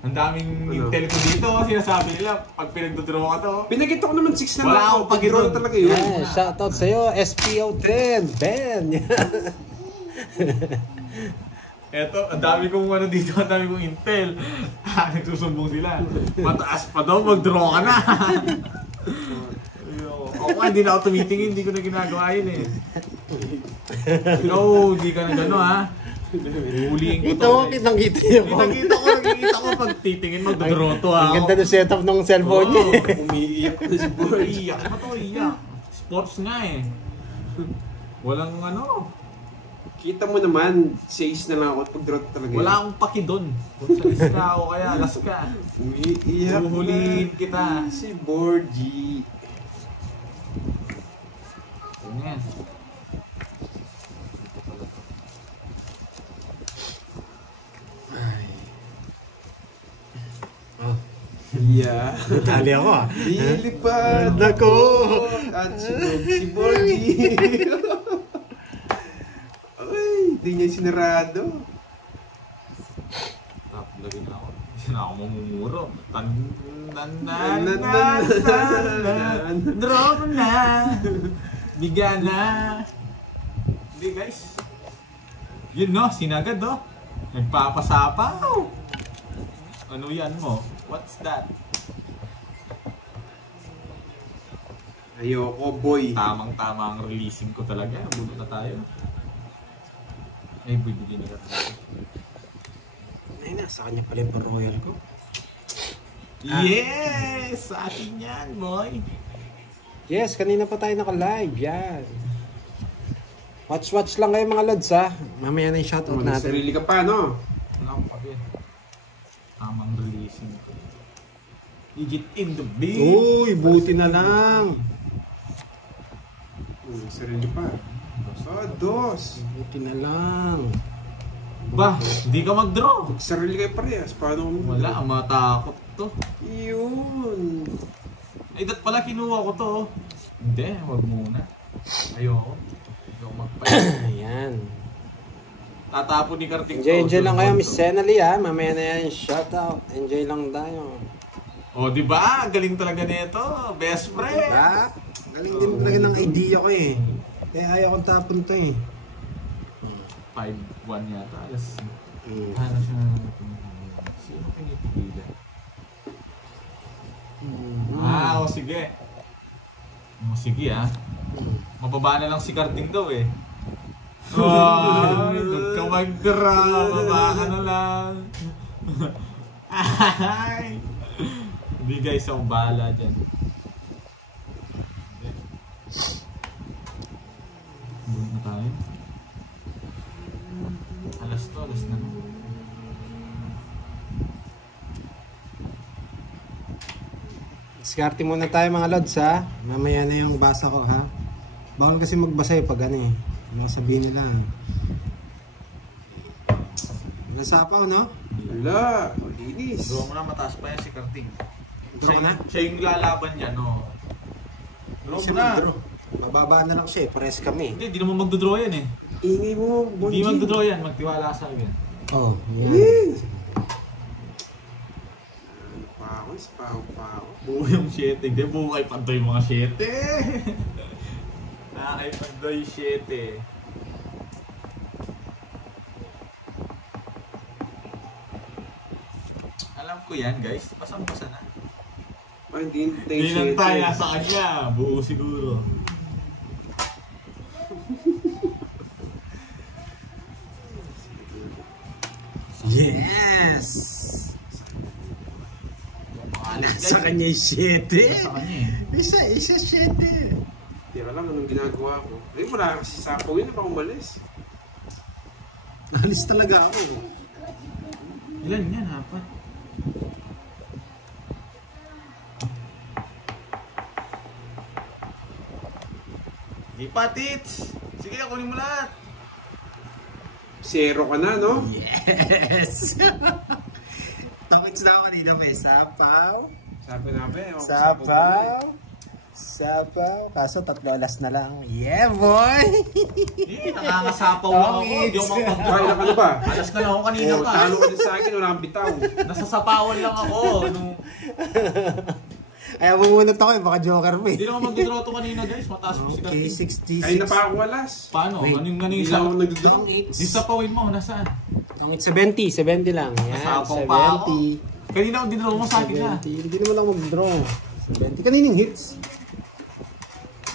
ang daming intel ko dito. Sinasabi nila, pag pinagdodraw ka to. Pinagkita ko naman 6 na Wala lang ako. akong Pag-draw pag-draw. na talaga yun. Yan, shoutout sa'yo, SPO10, Ben. Eto, ang dami kong dito, ang dami kong intel. Nagsusumbong sila. Mataas pa daw, mag-draw ka na. Ako nga, hindi na ako tumitingin, hindi ko na ginagawa yun eh. Ikaw, hindi ka na gano'n ha. Huliin ko Ito, kitang-kita yung Nakikita ko pag titingin, mag-draw to ha. Ang ganda ng setup ng cellphone niya. Umiiyak na si boy. Iyak pa to, iyak. Sports nga eh. Walang Kita mo naman, 6 na lang ako at pag-draw talaga wala akong paki doon. Kung sa iska o kaya alas ka. Umiiyak Huhuliin na kita. si Borgie. Ganyan. Yeah. Dali ako ah. Lilipad Nako. at sunog si Borgie. Ay, di niya sinarado. Lagi na ako. Hindi na ako mamumuro. Drop na. Bigyan na. Hindi guys. Yun sinagad Nagpapasapaw. Ano yan mo? What's that? Ayoko, boy. Tamang-tama ang releasing ko talaga. Bulo na tayo. Ay, bibigyan na tayo. Ay, nasa kanya pala yung royal ko. Yes! Sa atin yan, boy. Yes, kanina pa tayo naka-live. Yan. Watch lang kayo mga lods ha. Mamaya na yung shoutout natin. Sarili ka pa, no? Wala akong pake. Tamang releasing ko. Digit in the beat. Uy, buti na lang. Sarili pa. Dos. Buti na lang. Ba, hindi ka mag-draw. Sarili kayo parehas. Paano mo? Wala, matakot to. Yun. Ay, dat pala kinuha ko to. Hindi, wag muna. Ayoko. Ayoko magpalit. Ayan. Tatapon ni Kartik to. Enjoy lang kayo, Miss Senali ha. Mamaya na yan yung shoutout. Enjoy lang tayo. O, di ba? Galing talaga nito. Best friend. Ha? Galing din talaga ng idea ko eh. Kaya ayaw kong tapon to eh. 5-1 yata. Alas. Mm. Ano siya? Sino pinipigilan? O sige. O sige Mababa na lang si Karting daw eh. Ay, nagkamagdra. Mababa ka na lang. Ay. Hindi guys, akong bahala dyan. Buwan na tayo. Alas na. Diskarte muna tayo mga lods ha. Mamaya na yung basa ko ha. Bawal kasi magbasa eh pag ano eh. Ano sabihin nila. Nasapaw no? Wala. Malinis. Draw mo na, mataas pa yan si Karting. Draw na? Siya yung lalaban niya, no? Draw mo Siya na. mag-draw. Mababa na lang siya eh. Pares kami. Hindi naman magdodraw yan eh. Ingay mo, Hindi Borgie. magdodraw yan, magtiwala sa akin. Oh, yan. Ay, sa pao. Buo yung 7. Hindi, buo kay Pandoy mga 7. Kay Pandoy 7. Alam ko yan guys, pasang-pasa na. Ay, hindi Hindi lang tayo nasa kanya, buo siguro. Yes! Sa kanya yung 7. Sa kanya eh. Isa 7. Tira lang anong ginagawa ko. Ay, wala kasi sapo yun na umalis. Alis talaga ako. Ilan yan, apat? Di pa, tits! Sige, kunin mo lahat. 0 ka na, no? Yes! Tawits na ako kanina may sapaw. Sabi na ba eh. Sapaw. Kaso 3 alas na lang. Yeah, boy! Hindi, nakakasapaw lang ako. Hindi ako Kaya na ka na ba? Alas na lang ako kanina Oh, pa. talo ka din sa akin, wala kang bitaw. Nasasapawan lang ako. Nung... Ayaw bumunot ako eh, baka joker mo eh. Hindi naman mag-draw to kanina guys. Mataas mo si Okay, Karting. 66. Kaya na pa ako walas. Paano? Wait. Anong Hindi isa? lang ako nagdodraw. Yung sapawin mo, nasaan? Ang 70 lang. Yan, Nasapaw pa ako. 70. Kanina ako dinraw mo sa akin na. 70. Hindi naman ako mag-draw. 70. Kaninong hits?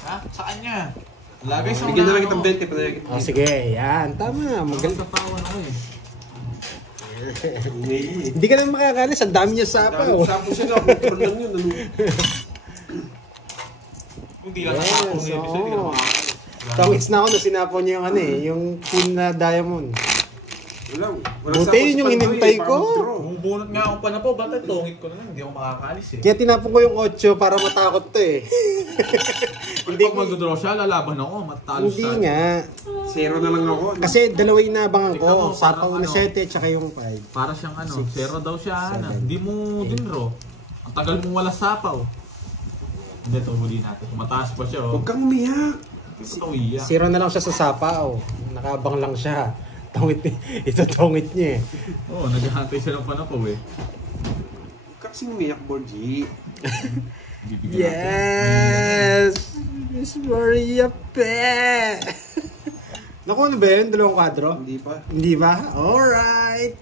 Ha? Saan niya? Lagay sa Bigyan na lang una, kitang 20 pa na kita. Oh, sige. Yan. Tama. Magaling. Sapawan ako eh. Hindi ka naman makakalis. Ang dami niya sapaw. Sapo siya na, control lang yun. Ano? Kung di lang Yes, nasapaw ng episode, di ka oo. makakalis. Tawits na ako na sinapo niya yung ano eh. Yung pin na diamond. Wala. Buti yun yung hinintay ko. Bubunot nga ako pa na po. Bakit tungit ko na lang? Hindi ako makakalis eh. Kaya tinapon ko yung 8 para matakot to eh. Hindi pag mag-draw siya, lalaban ako. Matalo Hindi siya. nga. 0 na lang ako. Kasi dalawa yung nabangan Tingnan mo, ko. Sapaw parang na ano. 7 tsaka yung 5. Para siyang ano, Six, 0 daw siya. Ano. 7, Hindi mo dinro. Ang tagal mong wala sapaw. Hindi, ito huli natin. Mataas pa siya oh. Huwag kang umiyak. Ito iyak. 0 na lang siya sa sapaw. Nakabang lang siya. Tungit, ito tungit niya eh. Oo, naghahantay siya ng panapaw eh. Huwag ka kasing umiyak, Borgie. Bibigyan natin. Yes! Miss Maria Pe! Naku, ano ba yun? Dalawang kwadro? Hindi pa. Hindi ba? Alright!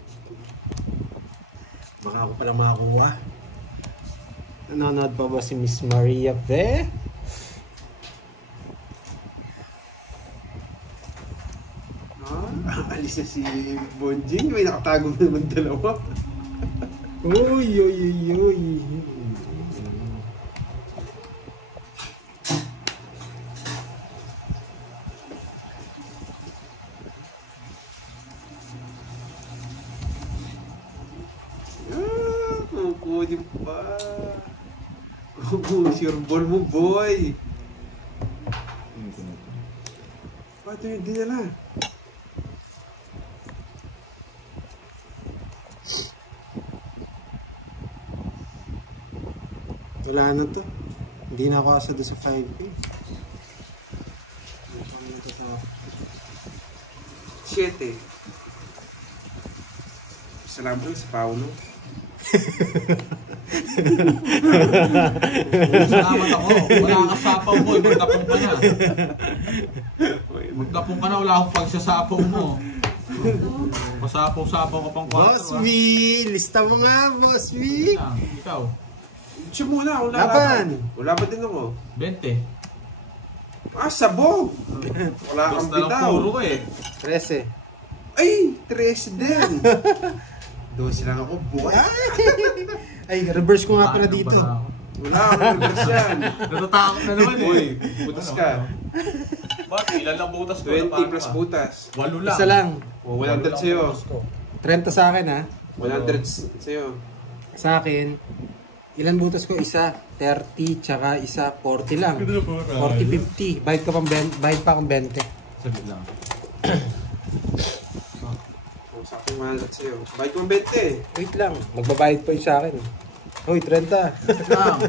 Baka ako pala makakuha. Nanonood pa ba si Miss Maria Pe? Alis na si Bonjing. May nakatago na naman dalawa. Uy, uy, uy, uy. Kukunin pa. Sure ball mo, boy. Paano yung dinala? Wala na to. Hindi na ako asa doon sa 5K. 7. Salamat lang sa Paulo. Salamat ako. Wala ka sapaw mo. Magtapong ka na. Magtapong ka na. Wala akong pagsasapaw mo. Pasapaw-sapaw ka pang 4. Boss V! Lista mo nga, Boss V! Ikaw. Siya muna. Wala Laban. Wala pa din ako. 20. Sabog! Wala kang Basta lang bitaw. puro eh. 13. Ay! 13 din. 12 lang ako, boy. Ay, reverse ko nga pala dito. Wala akong reverse yan. Natatakot na naman eh. Boy, butas ka. Bakit? Ilan lang butas ko? 20 plus butas. 8 lang. Isa lang. O, 100 sa'yo. 30 sa akin ha. 100 sa'yo. Sa akin, ilan butas ko? Isa, 30, tsaka isa, 40 lang. 40, 50. Bayad pa akong 20. Saglit lang. O, sakto 100 sa'yo. Bayad ko ang 20. Wait lang, magbabayad pa yung sa akin. Hoy, 30. Lang.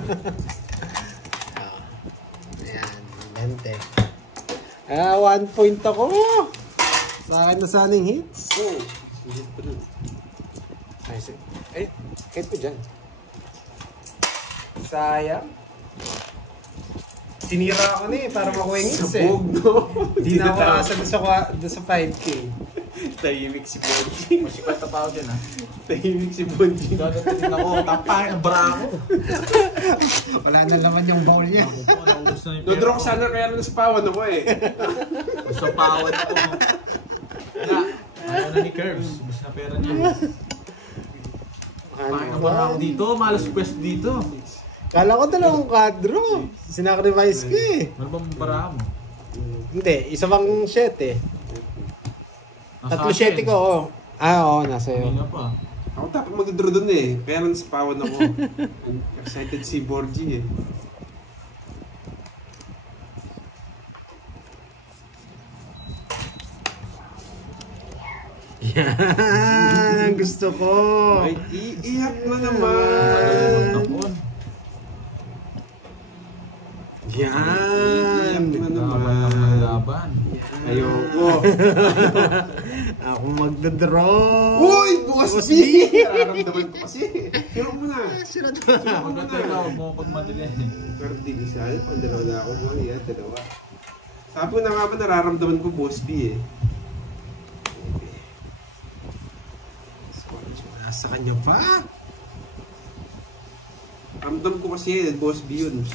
Ayan, 20. 1 point ako. Sa akin na sana yung hits. Oo. Hihit pa dun. Ay, kahit po dyan. Sayang. Sinira ako na eh, para makuha yung hits eh. Sabog, no? Hindi na ako nakasal sa 5K. Tahimik si Bonji. Mas 50 tao din ha. Tahimik si Bonji. Gagatin ako, tapahin ang bra ako. Wala na naman yung bowl niya. Naubos na yung No-draw ko sana kaya na nasapawan ako eh. Gusto pawad ako. Wala. Ayaw na ni Curbs. Ubus na pera niya. Tapahin ang bra ako dito. Malas quest dito. Kala ko dalawang kadro. Sinacrifice ko eh. Ano bang bra mo? Hindi, isa bang set eh. Tatlo set ko, oh. Oo, nasa iyo. Hindi na pa. Ako dapat mag-draw dun eh. Kaya na nasapawan ako. Excited si Borgie eh. Yan ang gusto ko. Ay, iiyak na naman. Tapon. Yan. Iiyak na Laban naman. ng laban. Ayoko. Ako magdadraw. Uy! Bukas B! Nararamdaman ko kasi. Pero mo na. Magkatay ka, huwag mo pagmadali. Pero di isa. Pang dalawa na ako. Buwan yan, dalawa. Sabi ko na nga ba nararamdaman ko Boss B eh. Nasa kanya pa. Ramdam ko kasi Boss B yun.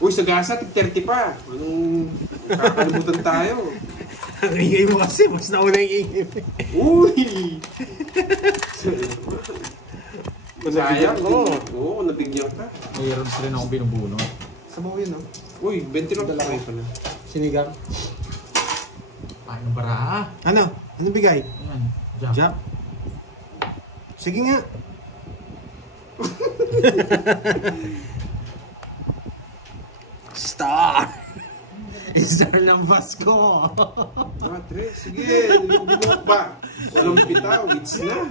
Uy, sa gasa, 30 pa. Anong kakalimutan tayo? Ang ingay mo kasi, mas nauna yung ingay mo. Uy! Sayang ko. Oo, nabigyan ka. Mayroon rin akong binubunot. Sabaw yun, no? Uy, 20 lang pala pala. Sinigang. Ay, ang bara. Ano? Ano bigay? Ayan. Jump. Jump. Sige nga. Star! Star ng Vasco! Tre, sige, lumubog ba? Walang pitaw, hits na.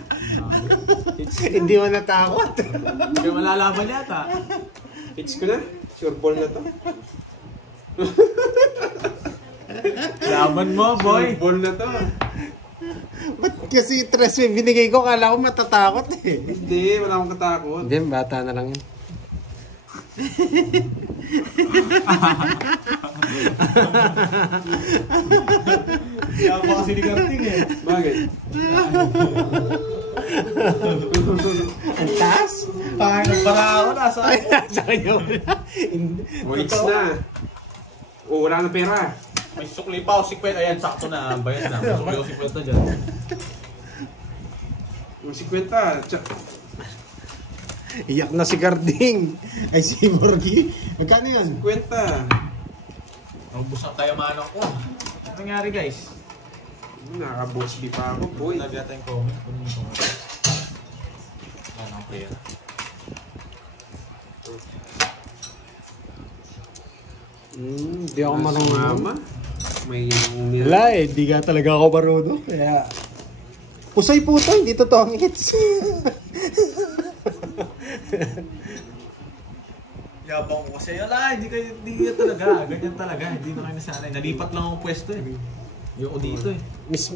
Hindi mo natakot. Kaya malalaban yata. Hits ko na. Sure ball na to. Laban mo, boy. Sure ball na to. Ba't kasi tres may binigay ko, kala ko matatakot eh. Hindi, wala akong katakot. Hindi, bata na lang yun. Kaya pa kasi ni Karting eh. Bakit? Ang taas? Paano para ako nasa... Ay, nasa kanya wala. O, hits na. O, wala na pera. May sukli pa ako, 50. Ayan, sakto na. Bayad na. May sukli ako 50 dyan. O, 50. Iyak na si Carding. Ay, si Borgie. Magkano yun? 50. Naubos ang kayamanan ko. Ano nangyari, guys? Nakaka-boss B pa ako, boy. Lagyan tayong comment. Kunin mo comment. Ano ang pera? Hindi ako marunong. Mama. May Wala eh, di ka talaga ako marunong. Kaya... Pusay po to, hindi totoo ang hits. Yabang ko kasi. Wala, hindi ka talaga. Ganyan talaga. Hindi na kayo nasanay. Nalipat lang akong pwesto eh. Yung dito eh. Miss...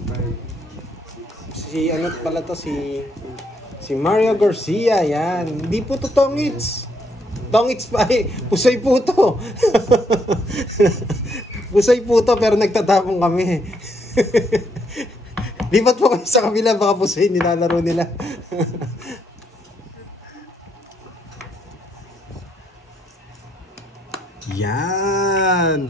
Si ano pala to, si Mario Garcia, yan. Hindi po to tong hits. Tong hits pa eh. Pusay po to. Pusay po to pero nagtatapong kami. Lipat po kayo sa kabila, baka pusay nilalaro nila. Yan.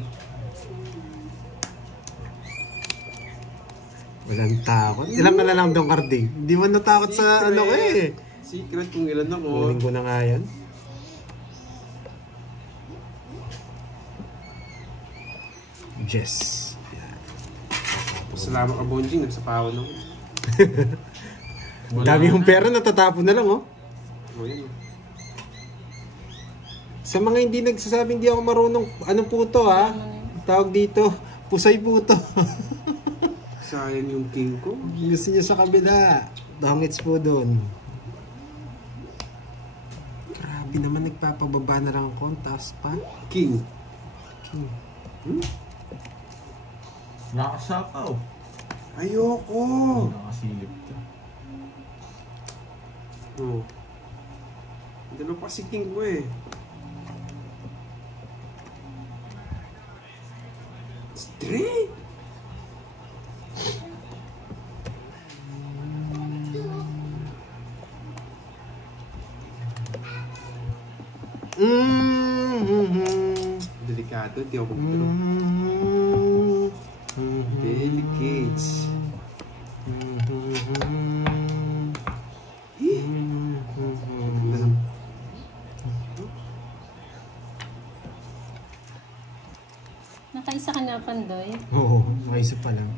Walang takot. Ilang ka na lang doon, Carding? Hindi man natakot sa ano ko eh. Secret kung ilan ako. Kunin ko na nga yan. Yes. Salamat ka, Bonjing. Nagsapawan ako. Dami yung pera, natatapon na lang oh. O, yun. Sa mga hindi nagsasabing hindi ako marunong, ano po to ha? Tawag dito, pusay po to. Sayang yung king ko. Gusto niya sa kabila. Dongits po doon. Grabe naman, nagpapababa na lang ako. Taas pa. King. Nakasapaw. Ayoko. Nakasilip to. Oh. Dalawa pa si King ko eh. Straight! Delikado, di ako mag-draw. Delicates. Nakaisa ka na, Pandoy. Oo, naisip pa lang.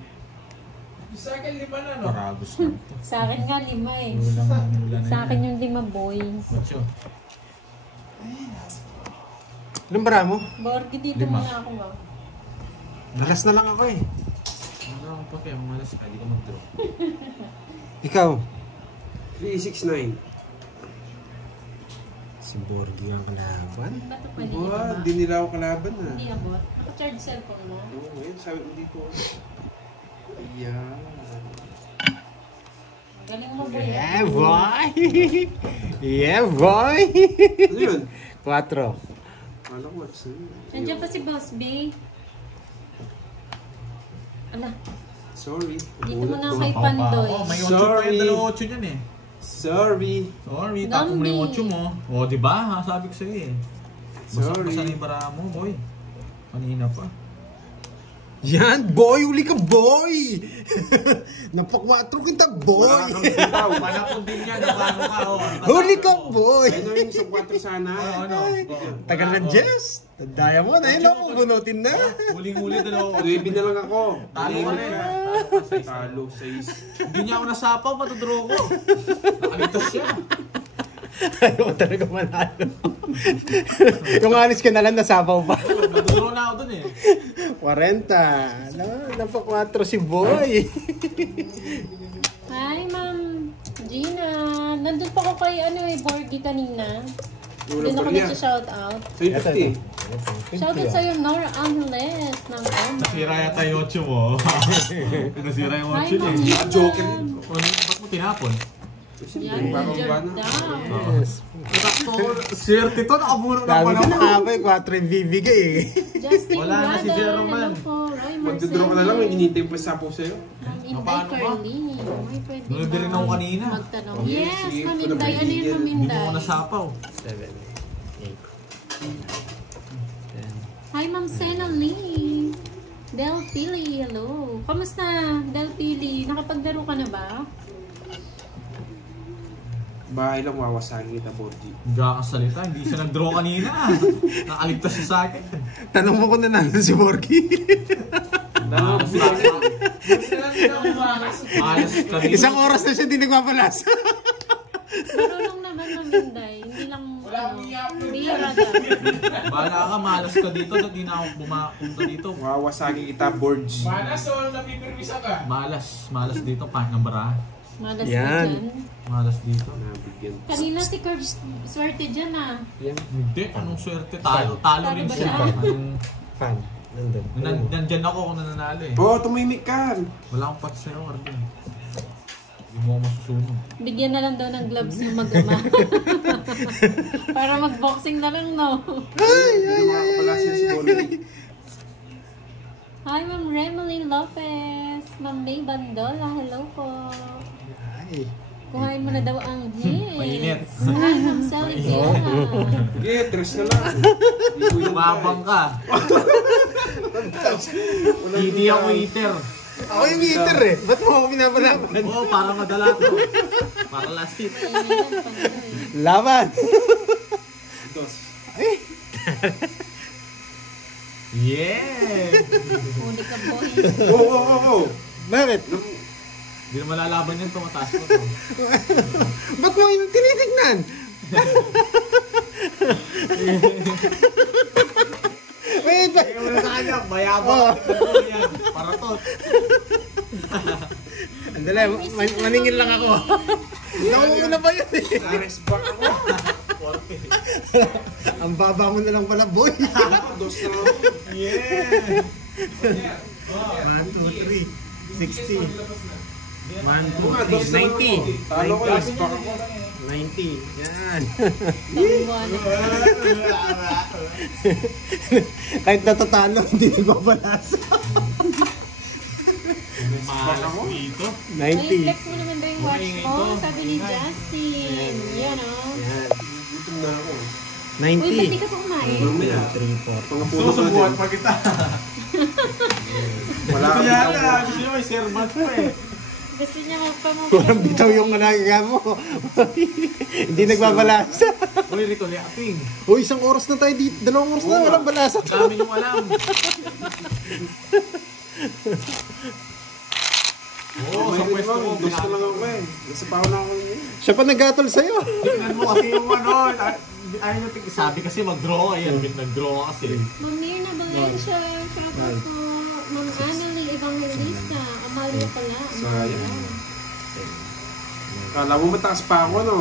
Sa akin 5 na, no? Paragos lang to. Sa akin nga 5 eh. Wala na Sa yan. akin yung 5, boy. Ocho. Ilang bara mo? Borgi, dito 5. muna ako nga. Lakas na lang ako eh. Ano ako pa kaya malas ka, di ka mag-draw. Ikaw? 369. Si Borgie ang kalaban. Ba't pwede Wow, ba? hindi nila ako kalaban ah. Hindi abot. Naka-charge cellphone mo. Oo, ngayon sabi ko dito. Ayan. Galing mo, boy. Yeah, boy! Yeah, boy! Ano yun? 4. Kala ko what's yun? Nandiyan pa si Boss B. Ala, Sorry. dito mo na Nagulat kay ko. Pandoy. Oh, may 8 pa Sorry. yan, 2 niyan eh. Sorry. Sorry, tapo mo na yung 8 mo. O, di ba? Ha, sabi ko sa'yo eh. Sorry. Basa na yung bara mo, boy. Kanina pa. Yan, boy! Uli ka, boy! Napak-4 kita, boy! Wala kang bitaw. Panakon din yan, paano ka, oh. Huli ka, boy! Ano yung sa 4 sana? Ano? Tagal na, Jess! Tandaya mo na, yun ako, bunutin na! Huling-huli dalawa. 9 na lang ako. Talo ka na eh. Talo, 6. Hindi niya ako nasapaw, matudro ko. Nakaligtas siya. Ayaw ko talaga manalo. Yung alis ka na lang, nasabaw pa. Matudro na ako dun eh. 40. Napak-4 si boy. Hi, Ma'am Gina. Nandun pa ko kay Borgie kanina. Doon ako nag-shout out. Sa'yo 50. Shout out sa'yo, Nora Angeles ng Oma. Nasira yata yung 8 mo. Nasira yung 8 Hi, niya Ma'am eh. Gina. Joker. Ba't mo tinapon? Yan, major daw. Yes. Swerte to, nakaburo ng Sabi ko panahon. na nga ba, 4 yung bibigay eh. Justin Wala na si Wada, Jerome. hello po. Roy Magdodraw ka na lang, may inintay pa sa po sa'yo. Ma'am Inday Paano ba? Carlini. May pwede Nunod ba din ako kanina. magtanong? Okay, Yes, sige, Ma'am puno Inday. Ano yun, Ma'am Hindi mo Inday? ako nasapaw. 7, 8, Hi, Ma'am Sena Lee. Del Pili, hello. Kamusta, Del Pili? Nakapagdaro ka na ba? Bahay lang wawasagin kita, Borgie. Hindi ka kasalita, hindi siya nag-draw kanina. Nakaligtas siya sa akin. Tanong mo kung nanalo si Borgie. Malas ka dito. Isang oras na siya hindi nagpapalas. Marunong naman, Ma'am Inday. Hindi lang, Wala akong i-upload bira daw. Bahala ka, malas ka dito. Hindi na ako bumapunta dito. Wawasagin kita, Borgie. Manas o napipirmisa ka? Malas dito, pa ng bara. Malas Yan. ka dyan. Malas dito. Nabigyan. Kanina si Kurt, swerte dyan ah. Hindi, anong swerte? Talo rin Talo ba siya. siya? Anong- Fan. Nandun. Nandyan ako kung nananalo eh. Oo, tumimik ka. Wala akong pati sa'yo, Arvin. Hindi mo ako masusunod. Bigyan na lang daw ng gloves yung mag-ama. Para mag-boxing na lang, no? Hindi makakapala siya si Bonnie. Hi, Ma'am Remily Lopez. Ma'am May Bandola, hello po. Ay. Kuhain mo na daw ang hits. Mainit. Hi, Ma'am Sally Guerra. Okay, tres na lang. Lumabang ka. Hindi ako eater. Ako yung eater eh. Ba't mo ako pinapalaban? Oo, para madala to. Para last hit. Laban! Dos. Ay! Yeah! Huli ka, boy. Oo. Bakit? Hindi na malalaban yan, tumataas ko to. Ba't mo yung tinitignan? Wait, ba? Kaya wala sa kanya, mayabang. Ano yan? Para to. Andali, maningin lang ako. Nakuha ko na ba yun eh? Ares back ako. Ang baba mo na lang pala, boy. Dos na lang. Yeah! 1, 2, 3, 60. 1, Oo nga, 2, dos 3, naman ako. 90. Talo ko, last pack ako. 90. Yan. Someone. Kahit natatalo, hindi nagbabalasa. Malas dito. 90. Flex mo naman ba yung watch Maingay mo? to. Sabi ni Justin. Yan o. Yan. Gutom na ako. Uy, ba't di 90. ka pa kumain? Mamaya. 3, 4. Mga puno ko Susubuhan din. pa kita. Wala Ito kang yan bitaw. ah. Gusto niyo may servant ko eh. Gusto niya magpamukha. Walang bitaw yung nagaga mo. Hindi nagbabalasa. Uy, Rico, liating. Uy, 1 oras na tayo dito. 2 oras na, walang balasa. Dami niyong alam. Oo, sa pwesto mo. Gusto lang ako eh. Nasa paho na ako eh. Siya pa naggatol sa'yo. Tingnan mo kasi yung ano. Ayaw natin. Sabi kasi mag-draw. Ayan, nag-draw kasi. Mamir na Valencia. Shout out po. Ma'am Annalie Evangelista. Amalia pala. Sayang. Kala mo mataas pa ako, no?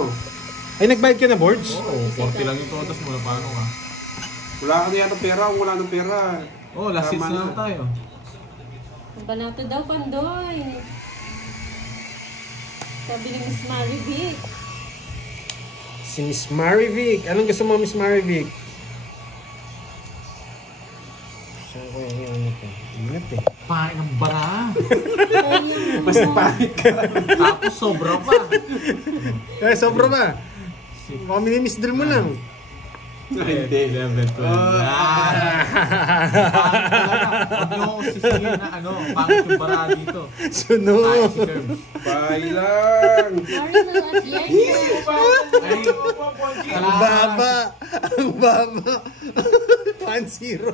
Ay, nagbayad ka na, Borge? Oo, 40 lang yung totas mo. Paano ka? Wala ka yata pera, wala nang pera. Oo, last hits Tama na lang tayo. Banato daw, Pandoy. Sabi ni Miss Marivic. Si Miss Marivic. Anong gusto mo, Miss Marivic? Saan ko yung ano to? Ingat eh. Pain ng bara. Mas pangit ka. Tapos sobra pa. Eh, sobra ba? Baka minimiss-drill mo lang. Hindi. 11, 12. Huwag niyo akong sisingin na ano, pangit yung bara dito. Sunod. Si Curb. Bye lang. Marlo at Yenko. Ay, Ang baba. Ang baba. 1-0.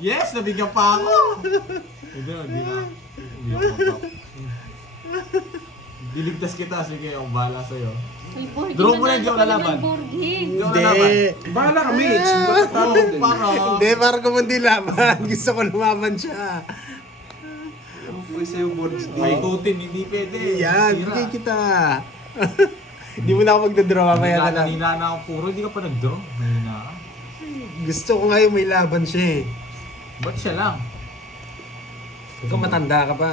yes, nabigyan pa ako. Hindi na. Hindi ako mag-drop. Diligtas kita, sige, ang bahala sa'yo. May Borgie Draw mo na, manalo hindi ako ka lalaban. ng Borgie. Hindi ako Hindi. lalaban. Bahala ka, mates. Matatalo din. Para. Hindi, para kung hindi laban. Gusto ko lumaban siya. Pwede sa'yo boards May din. tutin, hindi pwede. Yan, Sira. bigay kita. Hindi mo na ako magdadraw, mamaya na lang. Nanina na ako puro, hindi ka pa nag-draw. Nanina ka. Gusto ko ngayon may laban siya eh. Ba't siya lang? Ikaw matanda ka pa.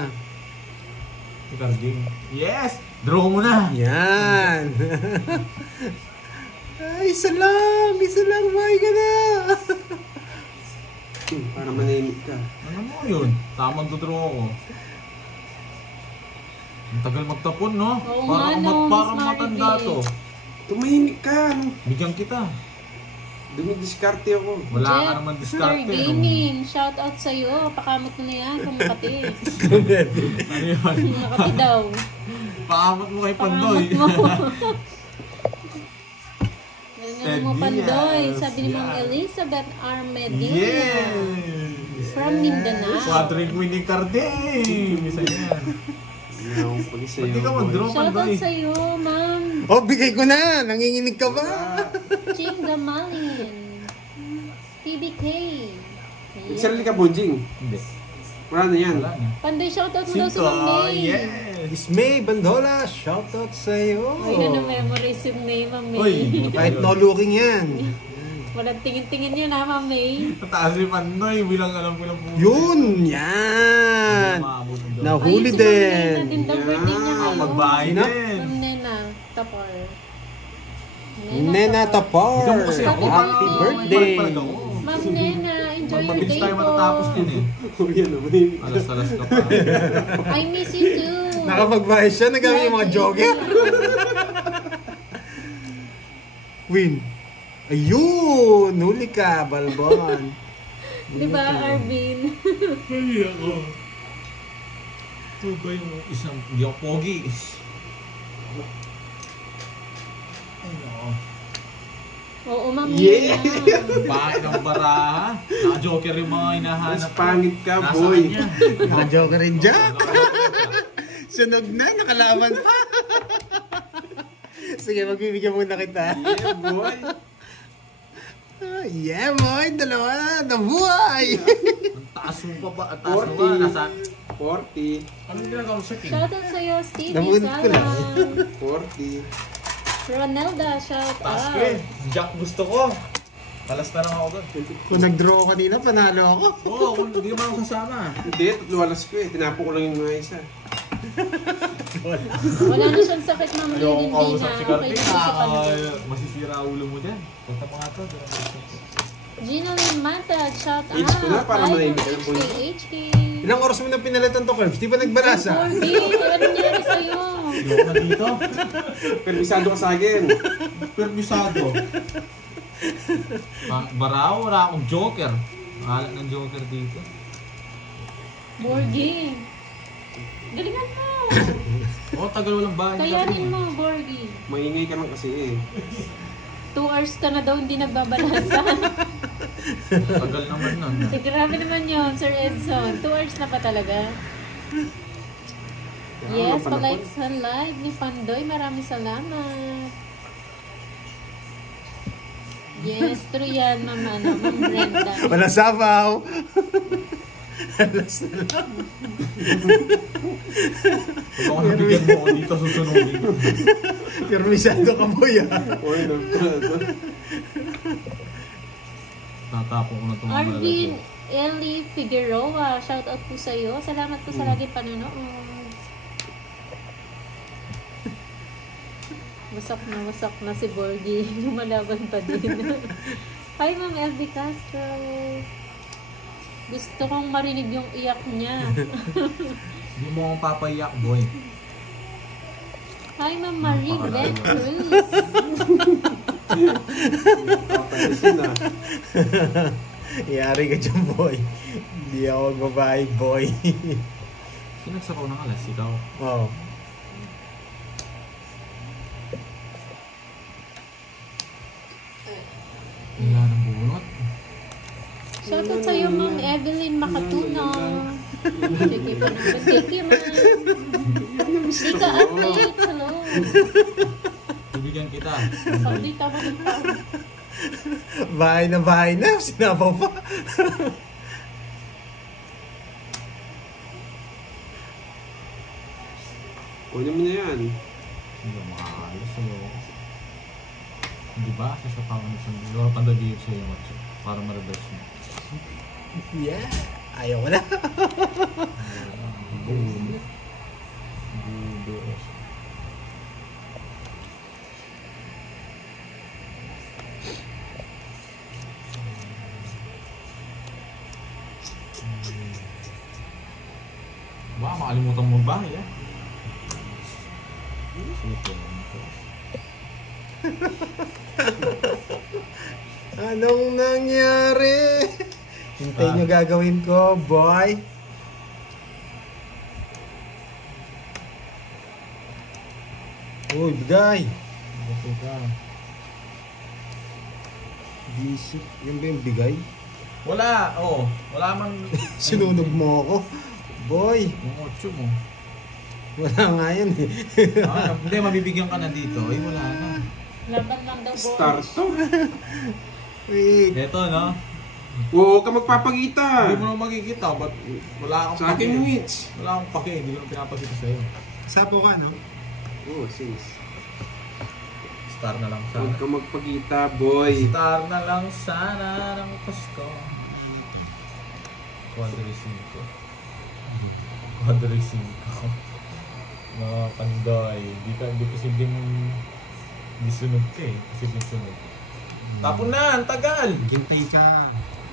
Si Carding. Yes! Draw mo na! Yan. Ay, isa lang, buhay ka na. Para manahimik ka. Ano mo yun? Tamang dodraw ako. Ang tagal magtapon, no? Oo Parang, nga, no, parang Miss matanda Maribel. to. Tumahimik ka. Ano? Bigyan kita. Dumidiskarte ako. Wala ka Jet, naman Star diskarte. no? Gaming. Shout out sa'yo. Pakamot mo na yan kung Makati. Ano yun? Makati daw. Paamot mo kay Pandoy. Pakamot mo. Ganyan mo Ted Pandoy. Diaz. Sabi ni Ma'am Yeah. Elizabeth Armedilla. Yes! From Mindanao. Quadring winning Carding! Isa yan. Hindi ako pag-isayo. Ba't di ka mag-draw, Shout out Pandoy? sa'yo, Ma'am Oh, bigay ko na. Nanginginig ka ba? Ching Gamalin. PBK. Sarili ka, Bonjing. Hindi. Wala na yan. Wala na. Pandoy, shout out mo daw sa Cinco, Ma'am May. yes! Miss May Bandola, shoutout sa'yo. Ay, ano memories yung name, Ma'am May. Uy! Kahit no looking yan. Walang tingin-tingin yun ha, Ma'am May. Mataas si Pandoy, bilang alam ko lang po. Yun, yan. Nahuli Ayun, si Ma'am din. Nena din daw birthday niya ngayon. Magbahay Sino? din. Ma'am Nena, Tapar. Nena Tapar. Ikaw mo kasi ako. Happy Happy birthday. Ma'am Nena, enjoy your Mabilis day tayo po. matatapos din eh. Oh, yan naman. Alas-alas ka pa. I miss you too. Nakapagbahay siya, nagamit yung mga jogger. Win. Ayun, huli ka, Balbon. Di ba, Arvin? Ay, ako. Ito ba yung isang, hindi ako pogi. Ay, ako. Oo, Ma'am Yeah! Nena. Bahay ng baraha. Naka-joker yung mga hinahanap. Mas pangit ka, Nasa boy. kanya. Mga joker rin Jack. Naka-joker. Sunog na, nakalaban pa. Sige, magbibigyan muna kita. Yeah, boy. Yeah, boy, dalawa na, nabuhay. Ang taas mo pa ba? Ang taas mo ba? 40. Nasa... 40. Anong ginagawa mo sa king? Shout out sa'yo, Steve Nabunod ko lang. Isalang. 40. Ronelda, shout Taas ko out. eh. Jack gusto ko. Talas na lang ako doon. Kung nag-draw ko kanina, panalo ako. Oo, kung hindi naman ako sasama. Hindi, tatlo alas ko eh. Tinapo ko lang yung mga isa. Wala na siyang sakit, Ma'am Lynn. Ayokong Hindi kausap na. si Okay Carting. na si Pandoy. Masisira ulo mo dyan. Punta pa nga to. Gina Lynn Matag, shout out. Age ko na, para Hi, manahimik ka ng bunyi. HK. Ilang oras mo nang pinalitan to, Curbs? Di ba nagbalasa? Corgi, ano nangyari sa'yo? Ayoko na dito. Permisado ka sa akin. Permisado. Barao, wala akong joker. Wala ng joker dito. Borgi. Galingan mo. Oh, tagal walang bahay. Kayanin mo, Borgi. Maingay ka lang kasi eh. 2 hours ka na daw hindi nagbabalasa. Tagal naman nun. Grabe naman yun, Sir Edson. 2 hours na pa talaga. Yes, pa-like sa live ni Pandoy. Maraming salamat. Yes, true yan, Ma'am Brenda. Wala sabaw. Alas na lang. Pag ako nabigyan mo ako dito, susunugin. Permisado ka po yan. Oy, nagprado. Tatapon ko na itong mga Arvin Eli Figueroa, shout out po sa iyo. Salamat po sa lagi panonood. Wasak na si Borgie. Lumalaban pa din. Hi, Ma'am LB Castro. Gusto kong marinig yung iyak niya. Hindi mo akong papaiyak, boy. Hi, Ma'am Marie Ben Cruz. Papalisin ah. Yari ka dyan, boy. Hindi ako magbabayad, boy. Sinagsapaw ng alas, ikaw. Oo. Wala nang bunot. Shout out sa iyo, Ma'am Evelyn Makatuno. Sige po naman. Thank you, Ma'am. Dika update. Hello. Bibigyan kita. Hindi tama ng tao. Bahay na. Sinabaw pa. Kunin mo na yan. Hindi ba makakalas sa'yo? Hindi ba? Sasapawan na siya. Hindi ako pandagiyip sa'yo, Macho. Para ma-reverse mo. Yeah. Ayaw ko na. Budo. Budo. Baka makalimutan mo magbahay, ah. Super. Anong nangyari? Hintayin nyo gagawin ko, boy. Uy, bigay. Okay ka. Bisip. Yun ba yung bigay? Wala, oh. Wala man. Sinunog mo ako. Boy, Yung 8 mo. wala nga yun eh. Hindi, mabibigyan ka na dito. Ay, wala na. Laban lang daw, boy. Start to. Wait. Ito, no? Huwag ka magpapakita. Hindi mo naman makikita. Ba't wala akong Sa akin, Mitch. Wala akong pake. Hindi ko naman pinapakita sa'yo. Sapo ka, no? Oh, sis. Star na lang Huwag sana. ka magpakita, boy. Star na lang sana ng Pasko. Quadricing ko. Quadricing ko. Mga pandoy. Di posibleng disunod ka eh. Posibleng sunod. Tapon na! Ang tagal! Gintay ka.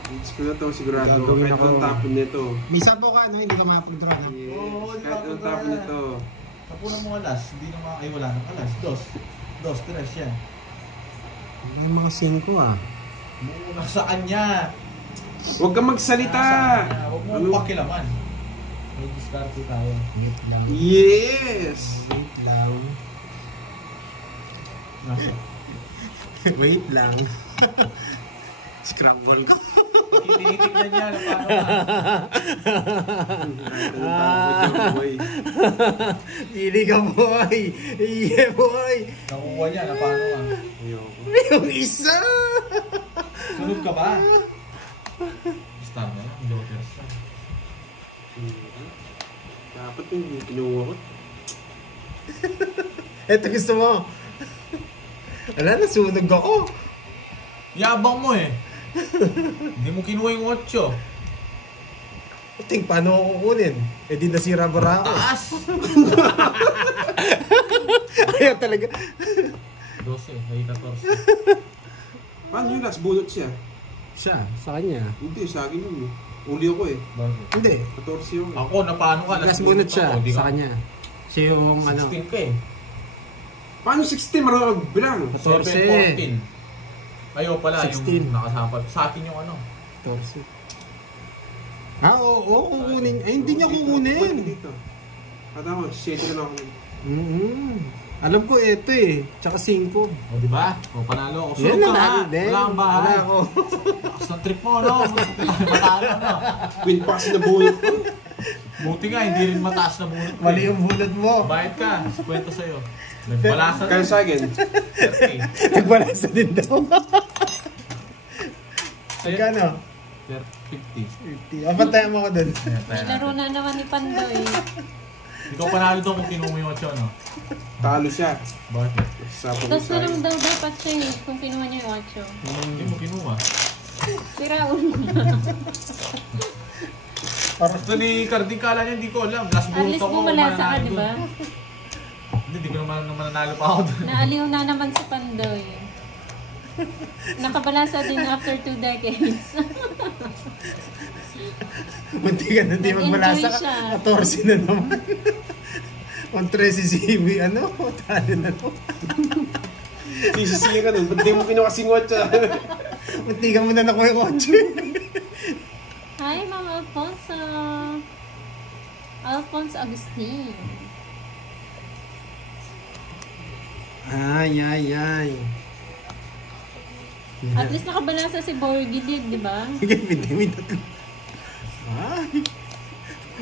Mitch ko na to, sigurado. Gagawin Kahit ako. anong tapon nito. May sapo ka, no? Hindi ka makapunta na. Yes. Oo, Kahit anong tapon tapon na. nito. Tapunan mo alas. Hindi naman. Ay, wala nang alas. Dos, tres yan. Yung mga 5 ah. Muna sa kanya. Huwag ka magsalita. Huwag mo Ano? pakilaman. May diskarte tayo. Wait lang. Yes. Wait lang. Nasa. Wait lang. Scrabble ko. Tinitignan niya na paano ka. Kahit anong tapon dyan, boy. Pili ka, boy. Yeah, boy. Nakukuha niya na paano ka. Ayoko. Yung isa. Sunod ka ba? Star na lang. Joker star. Dapat yung kinuha ko. Eto gusto mo. Wala, nasunog ako. Yabang mo eh. Hindi mo kinuha yung 8. Ting, paano ko kukunin? Eh di nasira bara ako. Taas! Ayaw talaga. 12, ay 14. Paano yun? Last bunot siya. Siya, sa kanya. Hindi, sa akin yun eh. Uli ako eh. Bakit? Hindi. 14 yun. Ako, na paano ka? Last bunot siya, sa kanya. Siya yung ano. 16 ka eh. Paano 16? Marunong magbilang. 14. 14. Ayaw pala, 16. yung nakasampat. Sa akin yung ano. 14. Oo, kukunin. Ay, hindi niya Kukunin kukunin. dito. Tama, 7 na ako. Alam ko ito eh. Tsaka 5. O, di ba? O, panalo ako. Yan Sunod ka na ha. natin din. Wala kang bahay. Wala ako. Lakas ng trip mo, no? Matalo, no? Queen pass na bunot ko. Buti nga, hindi rin mataas na bunot. ko Mali eh. yung bunot mo. Bayad ka. Kwento sa'yo. Nagbalasa Kaya sa akin. 30. Nagbalasa din daw. Sa'yo? Magkano? 50. 50. Apatayan mo ko dun. May laro na naman ni Pandoy. Ikaw panalo doon kung kinuha mo yung 8, no? Talo siya. Bakit? Sa Tapos na pag-usay. lang daw dapat siya eh, kung kinuha niya yung 8. Hindi mo kinuha. Siraon mo. Ito ni Carding, kala niya hindi ko alam. Last At bunot least ako. bumala sa ka, mananalo di ba? doon. Hindi ko naman nanalo pa ako doon. Naaliw na naman si Pandoy. Nakabalasa din after 2 decades. Munti ka na di magbalasa Nag-enjoy siya. ka. 14 na naman. On 13 si Iwi, ano? Talo na to. Sisisiya ka nun. Ba't di mo pinakasingot siya? Munti ka muna nakuha yung 8. Hi, Mama Alfonso. Alfonso Agustin. Ay. At least nakabalasa si Borgie din, di ba? Sige, pinti tatlo. Ay.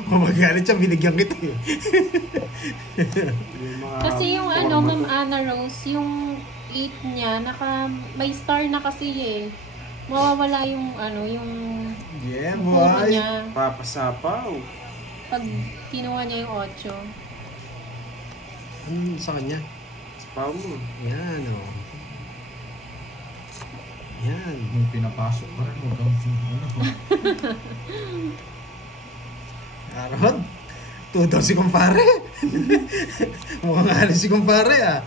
Mamagalit siya, binigyan kita eh. Yung mga Kasi yung ano, Ma'am Anna Rose, yung 8 niya, may star na kasi eh. Mawawala yung ano, yung Yeah, puro boy. niya papasapaw. pag kinuha niya yung 8. Ano sa kanya? Sapaw mo. Yan, oh. Yan. Yung pinapasok pa rin mo. Arod. Tudaw si kumpare. Mukhang alis si kumpare ah.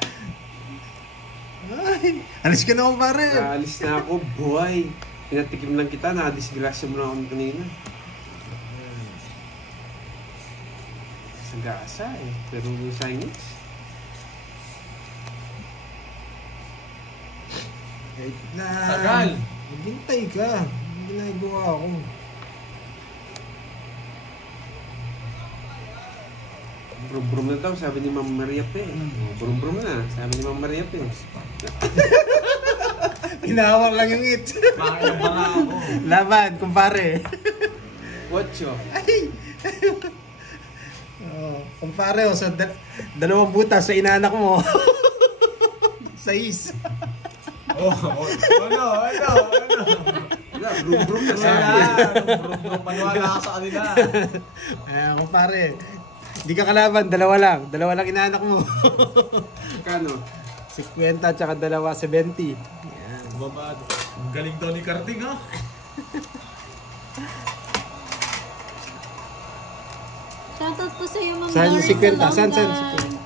Ay, alis ka na kumpare. Naalis na ako, boy. Pinatikim lang kita, nadisgrasya mo na ako kanina. Sagasa eh. Pero yung signage. Wait na. Tagal. Maghintay ka. Ang ginagawa ako. Brum-brum na daw, sabi ni Ma'am Maria Pe. Brum-brum na, sabi ni Ma'am Maria Pe. Hinahawak lang yung it. Bakit ba nga ako? Laban, kumpare. Ocho. Ay! Oh, kumpare, oh, so dalawang butas sa inanak mo. 6. Ano? Wala, brum-brum na sabi. Wala. Paniwala ka sa kanila. Ayan, kumpare. Hindi ka kalaban, dalawa lang inanak mo. Kano? 50 tsaka 2, 70. Yan. Babad. Ang galing daw ni Carding, ha? Shoutout po sa'yo, Ma'am Saan Doris si Kwenta? Salongan. Saan si Kwenta?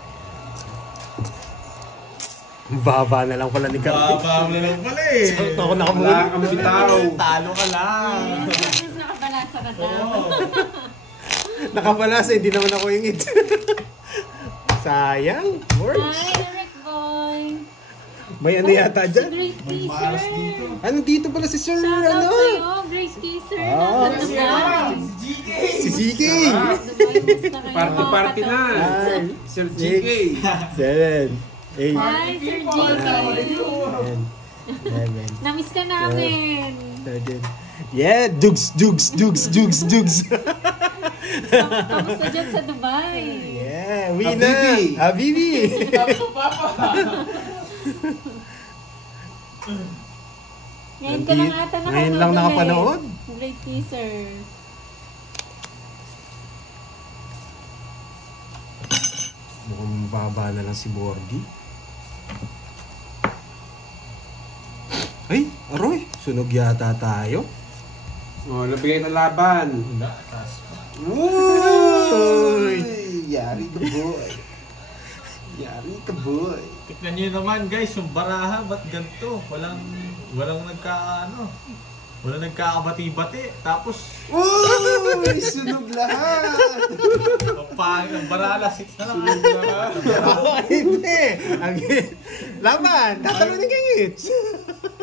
Baba na lang pala ni Cardi. Babam na lang pala eh. Sakto ako Wala nakamuli. kang bitaw. Talo ka lang. Yes, at least nakabalasa ka daw. Oo. Nakabalasa, hindi naman ako yung it. Sayang. Works. Hi, Eric Boy. May ano yata Si dyan? Grace May Kisser. malas dito. Ano dito pala si Sir, Shoutout ano? sa'yo, Grace Kisser. Ah. Nasa Dubai. Si CK. Sarap. Dubai, musta kayo, Party-party mga na. katolik? Ay. Sir GK. 7, 8, Hi, Sir JK. 11, Namiss ka namin. 13. Yeah, jugs. Kamusta dyan sa Dubai? Yeah, we Habibi. na. Habibi. Ngayon ka lang ata nakapanood. Ngayon lang nakapanood. Great teaser. Mukhang baba na lang si Borgie. Ay, aroy. Sunog yata tayo. Oh, nabigay na laban. Wala, taas pa. Uy! Yari ka, boy. Yari ka, boy. Tignan nyo naman guys, yung baraha, ba't ganito? Walang nagkakabati-bati. Tapos, Uy! Sunog lahat! ang baraha, 6 na lang. Hindi. Laban. Tatalunin kay Hits.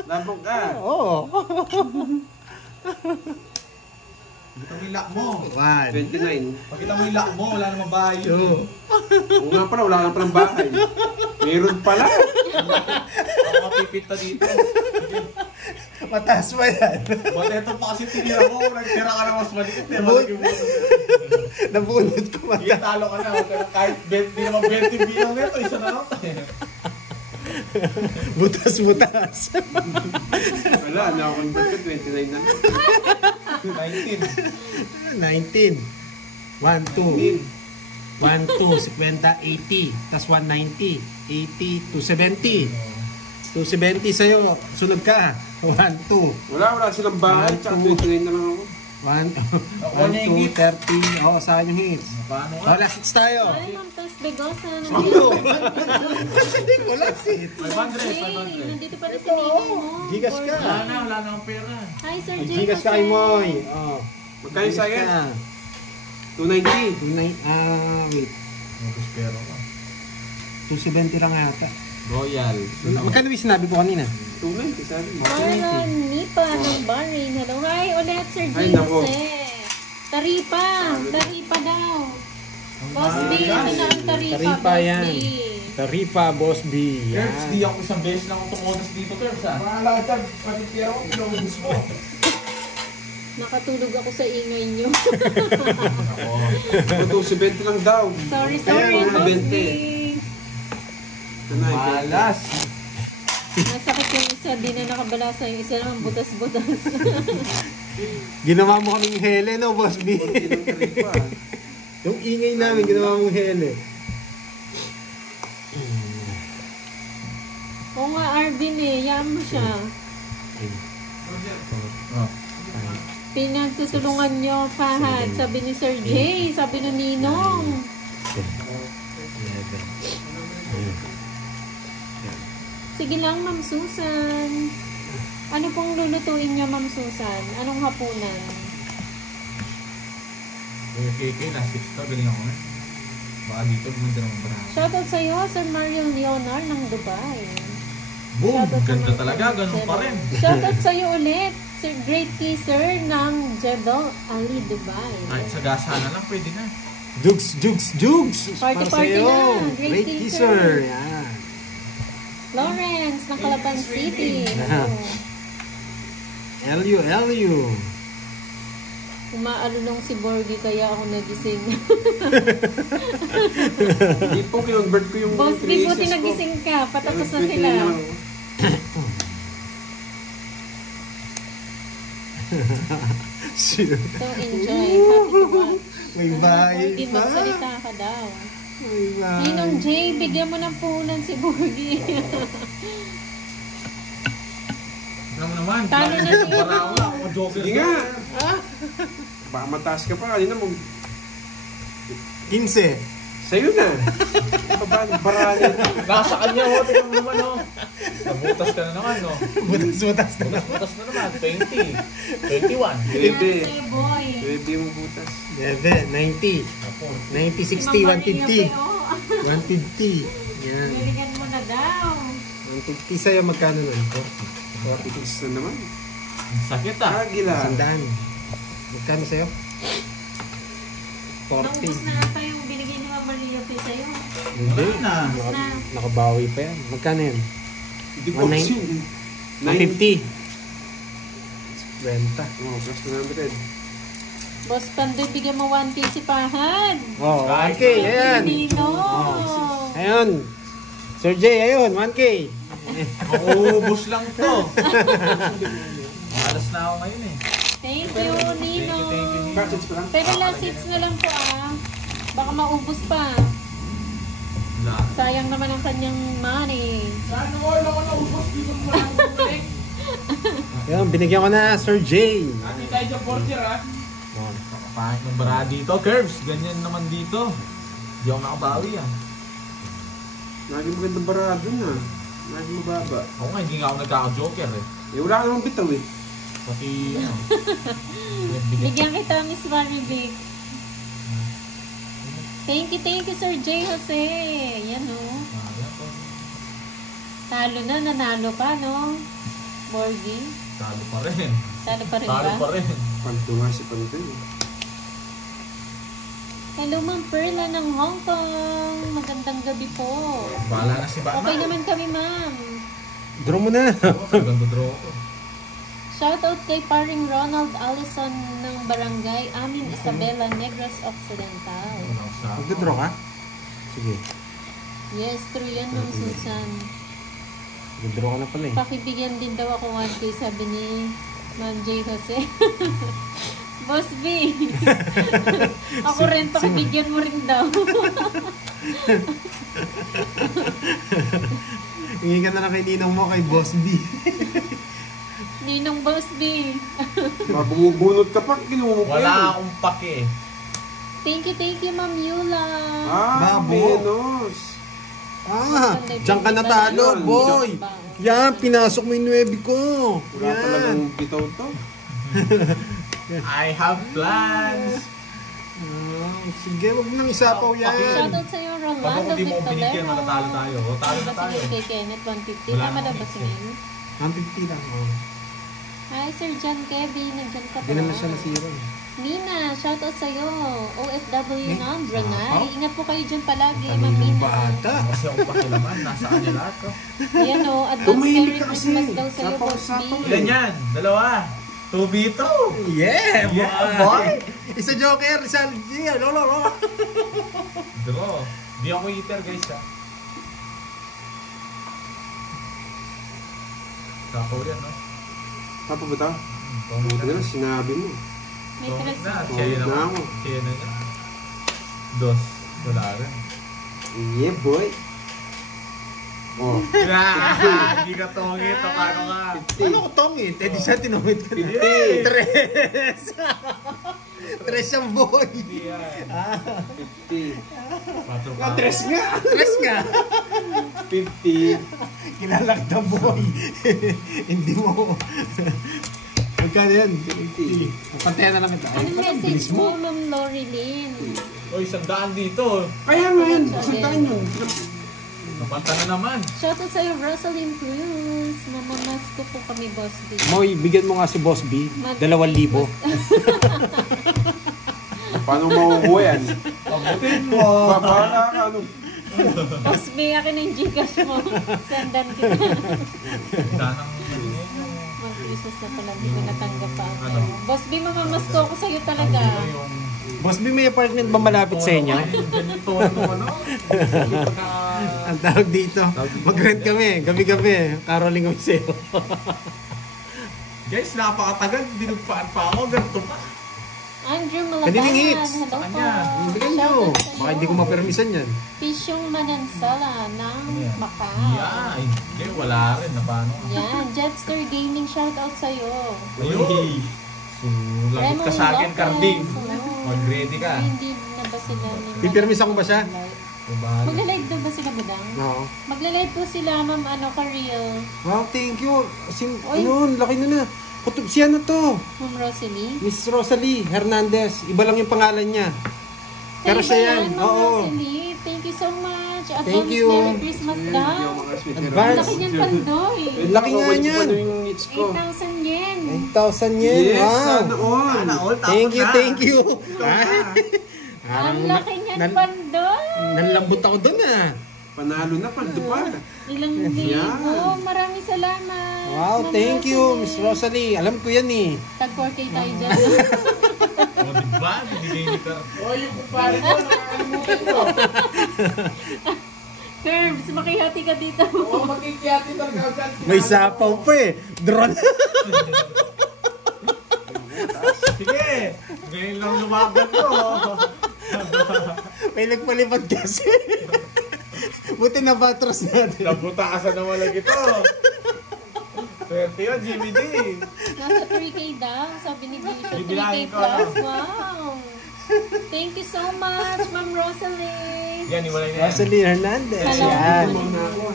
Labong ka. Oo. Pakita mo yung lock mo. 29. Pakita mo yung lock mo, wala namang bahay yun. Two. Oo nga pala, wala ka palang bahay. Meron pala. Ako mapipita dito. Mataas pa yan. Ba't ito pa kasi tinira mo, nagtira ka na mas maliit eh. Malaki mo. Nabunod ko Sige, mata. talo ka na. Kahit 20, di naman 20 bilang nito, isa na lang. Butas-butas. Wala, nakakonvert ko, 29 na. 19. 19. 1, 2. 1, 2, 50, 80. Tapos 190. 80, 270. 270 sa'yo. Sunod ka. 1, 2. Wala silang bahay, tsaka 29 na lang ako. 1, 2, 30. Oo, sa akin yung hits. Paano Oh, ka? last hits tayo. Ay, Ma'am Tess Begosa. Hindi ko last hits. 500. Nandito pala si Nino mo. Gigas ka. Wala na akong pera. Hi, Sir Jay. Gigas ka kay Moy. Oh. Magkano Gigas sa'yo? ka. 290. Wait. Tapos pera ka. 270 lang yata. Royal. Magkano yung sinabi ko kanina? 290, sabi mo. Marlon Nipa ng Bahrain. Hello. Hi, ulit, Sir Ay, Jay nako. Jose. Taripa. Taripa daw. Boss B, ito na ang Taripa. Taripa Boss yan. B. Tarifa, Boss B. Kerbs, di Yan. ako isang beses lang ako tumunas dito, Kerbs ha. Mga latag, pati pera ko, pinaubos mo. Nakatulog ako sa ingay nyo. Ako. 270 lang daw. sorry, Ayan, Boss B. 20. Ito na, Malas. Masakit yung isa, di na nakabalasa yung isa naman butas-butas. Ginawa mo kaming hele, no, Boss B? konti ng taripa. Yung ingay namin, ginawa mong hele. Oo nga, Arvin eh. Yaan mo siya. Oh. Pinagtutulungan nyo, Fahad. Sabi ni Sir Jay. Sabi ni Ninong. 11. Sige lang, Ma'am Susan. Ano pong lulutuin niyo, Ma'am Susan? Anong hapunan? KK, last 6 to, galing ako na. Baka dito, gumanda ng baraha. Shoutout sa'yo, Sir Mario Leonor ng Dubai. Boom! Shoutout Ganda naman talaga, kay ganun pa rin. Shoutout sa'yo ulit, Sir Great Kisser ng Jebel Ali, Dubai. Kahit sa gasa na lang, pwede na. Jugs! Party, Para party sa'yo. na. Great Great kisser. kisser. Yan. Lawrence ng Calapan City. Yeah. Elio. Umaalulong si Borgie kaya ako nagising. Hindi po, kinonvert ko yung Boss, di buti creases ko. nagising ka. Patapos na 29 sila. lang ako. Sure. So, enjoy. Happy to watch. May bahay Borgie, pa. magsalita ka daw. May bahay. Ninong Jay, bigyan mo ng puhunan si Borgie. Alam mo naman, Talo na si baraha wala ako, joker. Sige nga. Baka mataas ka pa. Kanina mo. 15. Sa'yo na. Barahan nito. Nasa kanya, oh, tingnan mo naman, oh. Nabutas ka na naman, oh. Butas na naman. Butas na naman, 20, 21. Bebe. Yes, boy. Bebe yung butas. 90. Apo. 90, 60, Si Mama Maria 150. pe, oh. 150. Yan. Balikan mo na daw. 150 sa'yo, magkano nun? 46 na naman. Sakit ah. Agila. Sandaan. Magkano sa'yo? Naubos 40. na ata yung binigay ni Mama Maria pe sa'yo. Hindi. Wala na. Nakabawi pa yan. Magkano yan? Hindi po 190. yun. 150. Renta. Oh, plus 100. Boss Pandoy, bigyan mo 1K si Pahad. Oh, 1K. Ayan. Nino. Ayun. Sir Jay, ayun. 1K. Mauubos lang to. Malas na ako ngayon eh. Thank you, Nino. Thank you, Nino. Cartridge pa lang. Pero last seats na lang po ah. Baka maubos pa. Wala. Sayang naman ang kanyang money. Saan all ako naubos, di ko naman ako bumalik. Ayun, binigyan ko na Sir Jay. Ati tayo sa porter, ha? Oh. Pangit ng bara dito, Curbs. Ganyan naman dito. Hindi ako nakabawi ah. Lagi magandang barado na. Lagi mababa. Ako nga, hindi nga ako nagkaka-joker eh. Eh, wala ka namang bitaw eh. Pati, ano. Bigyan. Bigyan kita, Miss Maribig. Thank you, Sir J. Jose. Yan, oh. Talo na, nanalo ka, no? Borgi. Talo pa rin. Talo pa rin Talo ba? pa rin. Panto nga si Panto eh. Hello, Ma'am Perla ng Hong Kong. Magandang gabi po. Bahala na si Batman. Okay naman kami, ma'am. Draw mo na. Maganda draw ko. Shoutout kay paring Ronald Allison ng Barangay Amin Isabela, Negros Occidental. Magda-draw ka? Sige. Yes, true yan, Ma'am Susan. Magda-draw ka na pala eh. Pakibigyan din daw ako 1K, sabi ni Ma'am J. Jose. Boss B. Ako rin, pakibigyan mo rin daw. Hingi ka na lang kay Ninong mo, kay Boss B. Ninong Boss B. Bumubunot ka pa, kinuha mo pa Wala yun. akong pake. Thank you, Ma'am Yula. Ah, Babo. menos. Ah, diyan ka natalo, Yan, boy. Yan, pinasok mo yung 9 ko. Wala Yan. talagang bitaw to. I have plans. Sige, wag mo nang isapaw yan. Shoutout sa'yo, Pag Rolando ako di mo binigyan, Victorero. matatalo tayo. O, talo na tayo. Basingin kay Kenneth, 150. Wala Tama na namang ba mix singin? 150 lang. Oh. Hi, Sir John Kevin. Nandiyan ka Hindi ba? naman siya nasira. Nina, shoutout sa'yo. OFW na, Brunei. wow. Ingat po kayo dyan palagi, Tanong Ma'am yung Nina. bata. Kasi akong pakilaman, nasa kanya lahat ko. Yan o, advance Tumahimik Merry ka kasi. Christmas daw sa'yo, Sapaw, Boss B. sapaw. Ilan yan? Dalawa. 2v2. Yeah, Yeah, boy. Isa joker, isa G. Lolo. Draw. Di ako eater guys ha. Kapaw yan no? Papa ba ito? Pumuna Ano na. na, sinabi mo. May Pumuna Christmas. na. Oh, Kaya na naman. ako. Kaya na niya. Dos. Wala rin. Yeah, boy. Oh, Hindi ka tongit. Paano ka? Ano ko tongit? Eh, di siya tinumit ka na. 50. Tres. Tres siyang boy. Hindi yan. 50. Patro Ah, tres nga. Tres nga. 50. Kilala kita boy. Hindi mo. Magkano yan? 50. Pantayan na lang kita. Anong message mo, Ma'am Lorilyn? Oy, 100 dito. Kaya nga yan, sandaan yun. Napanta na naman. Shoutout sa'yo, Rosalind Cruz. Mamamas ko po kami, Boss B. Moy, bigyan mo nga si Boss B. 2,000. Paano makukuha yan? Pabutin mo. Babala ka, ano? Boss B, akin na yung Gcash mo. Sendan kita. Sanang Mag-Christmas na pala, hindi ko natanggap pa ako. Ano? Boss B, mamamas ko ako sa'yo talaga. yung Boss B, may apartment ba malapit sa inyo? ganito ano? Ang tawag dito. Mag-rent kami. Gabi-gabi. Caroling kami sa'yo. Guys, napakatagal. Dinugpaan pa ako. Ganito pa. Andrew Kanilang Malabanan. hits. Hello po. Kanya. Bigyan nyo. Baka hindi ko mapermisan yan. Pisyong Manansala ng Yeah. Macau. Yeah, hindi. Wala rin. Na paano? Yan. Jetster Gaming, shoutout sa'yo. Ayun. So, lagot ka sa akin, Lopez. Carding. Hello. Mag-ready ka. Hindi na ba sila ni Pipirmisan ko ba siya? So, bahala. Magla-live daw ba sila, Budang? Oo. Magla-live po sila, Ma'am, Kareel. Wow, thank you. Oy. Laki na. Kutub siya na to. Ma'am Rosalie. Miss Rosalie Hernandez. Iba lang yung pangalan niya. Pero Kayo siya ba yan. Ma'am Oo. Rosalie? Thank you so much. Advance Thank you. Merry Christmas daw. Advance. Laki niyan, Pandoy. Laki nga niyan. Ano yung hits ko? 8,000 yen. 8,000 yen. Yes, Wow. sana all. Sana all. Tapos Thank you, na. thank you. Ang laki niyan, Pandoy. Nanlambot ako dun ah. Panalo na, paldo pa. Ilang libo. Maraming salamat. Wow, Ma'am thank you, Miss Rosalie. Alam ko yan eh. Tag 4K tayo dyan. O, diba? Binigay ni Car. O, yung kumpare ko, nakakalimutan ko. Curbs, makihati ka dito. Oo, magkikiyati talaga ako dyan. May sapaw pa eh. Drone. Sige. Ngayon lang lumaban ko. May nagpalipad kasi. Buti na batros natin. Nabutaasan na wala ito. Swerte yun, Jimmy D. Nasa 3K daw, sabi ni Gisha. 3K Bibilangin ko, plus. ano? Wow. Thank you so much, Ma'am Rosalie. Yan, iwalay na yan. Rosalie Hernandez. Hello. Yan. Muna ako.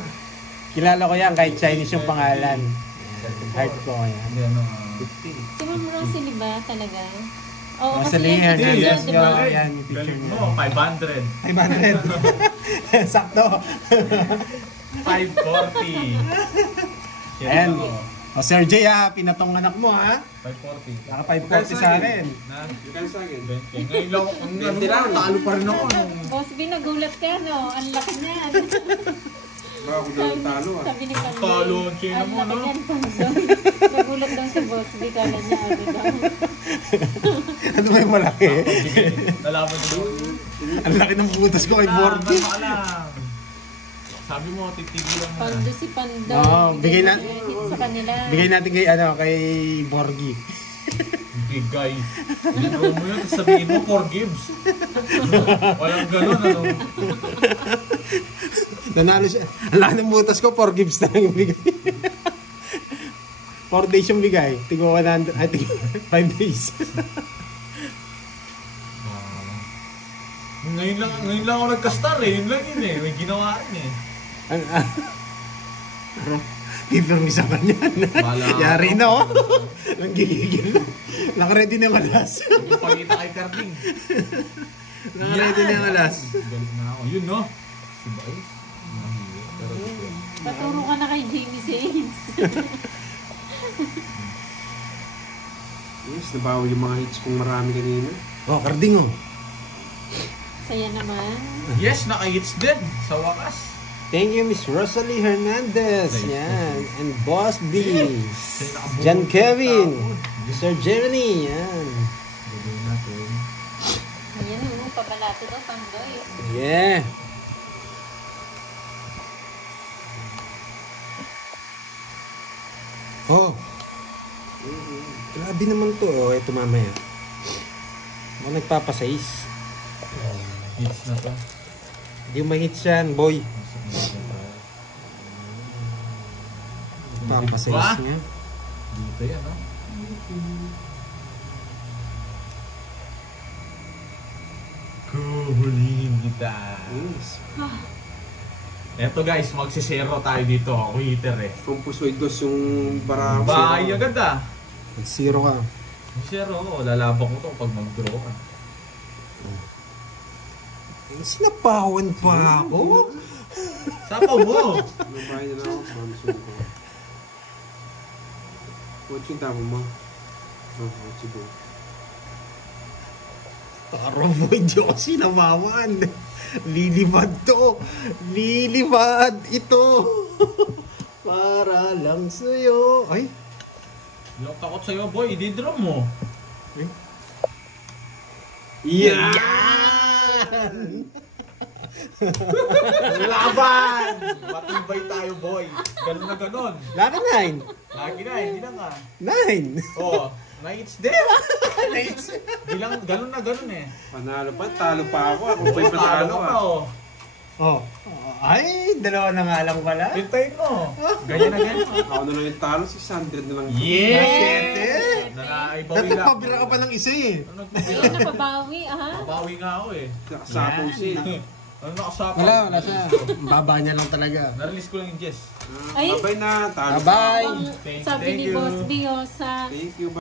Kilala ko yan kahit Chinese yung pangalan. Heart ko yan. Hindi, ano, Si Ma'am Rosalie ba talaga? Oo, kasi Rosalie yung picture Hernandez. niya, di ba? Yan, yung picture galing niya. mo, 500. 500. Sakto. 540. Ayan. O Sir Jay ha, pinatong anak mo ha. 540. Naka 540 sa akin. Na, Ikaw sa akin. 20. Ngayon lang, ang Hindi lang. talo pa rin ako. Boss B, nagulat ka, no? Ang laki niyan. Baka ako daw talo ah. Sabi ni Pando. Talo ang chino mo, Ang no? laki niyan, Pando. Nagulat daw si Boss B, kala niya ano daw. Ano ba yung malaki? Nalaman mo. Ang laki ng butas ko kay Borgi. Sabi mo, titigilan mo Pando na. si Pando. Oo, bigay na- Hit sa kanila. Bigay natin kay ano, kay Borgi. Bigay. Libro mo yun, tapos sabihin mo, forgives. Walang ganun, ano? Nanalo siya. Ang laki ng butas ko, 4 gives na lang yung bigay. 4 days yung bigay. Tigo 100, ay tigo 5 days. Ngayon lang ako nagka-star eh. Yun lang yun eh. May ginawa rin eh. Pipirmisa ka niyan. Bala. Yari na oh. Ang gigigil. Nakaready na yung alas. Yung pagkita kay Carding. Nakaready na yung alas. Galit na ako. Yun no? Si Baez. Paturo ka na kay Jamie Sainz. Yes, nabawi yung mga hits kong marami kanina. Oh, Carding oh. Saya naman. Yes, naka-hits din. Sa wakas. Thank you, Miss Rosalie Hernandez. Thank you. Yan. And Boss B. Sa'yo nakabuo. John Kevin. Sir Jeremy. Yan. Gagawin natin. Ayan, pabalato daw, Pandoy. Yeah. Oh. Grabe naman to. Oh, ito mamaya. Ako nagpapasais. Hits na to. Hindi mo mahits yan, boy. Nagpapasais Ba? niya. Dito yan, ha? Kuhulihin kita. Yes. Eto guys, magsisero tayo dito. Ako hitter eh. Kung pusoy dos yung barako. Bahay agad ah. Mag-zero ka. Magsisero ako. Lalabak ko to pag mag-draw ka. Sinapawan pa ako. Sapaw mo! Nabahay na lang ako. Samsung ko. What's yung tama mo? Oh, what's yung go? Para mo, hindi ako sinabawan. Lilipad to. Lilipad ito. Para lang sa'yo. Ay. Hindi ako takot sa'yo boy. I-draw mo. Yeah! Laban! Matibay tayo boy. Ganun na ganun. Laki 9. Lagi na, hindi na nga. 9. Oh, na-hits din. Bilang ganun na ganun eh. Panalo pa, talo pa ako. Ako pa'y Oh, talo panalo ka pa ah. oh. Oh. Ay, dalawa na nga lang pala. Hintayin mo. Ganyan na ganyan. Ako na lang yung talo, 600 na lang. Yeah! Naibawi Dati lang. pabira ka pa ng isa eh. Ano Ayun, nagpabila? napabawi, aha. Nabawi nga ako eh. Nakasapaw siya. Ano nakasapaw? Wala siya. Baba niya lang talaga. Na-release ko lang yung Jess. Ay. Bye na, talo pa Bye-bye. ako. Thank Sabi ni you. Boss B, oh, sa Thank you.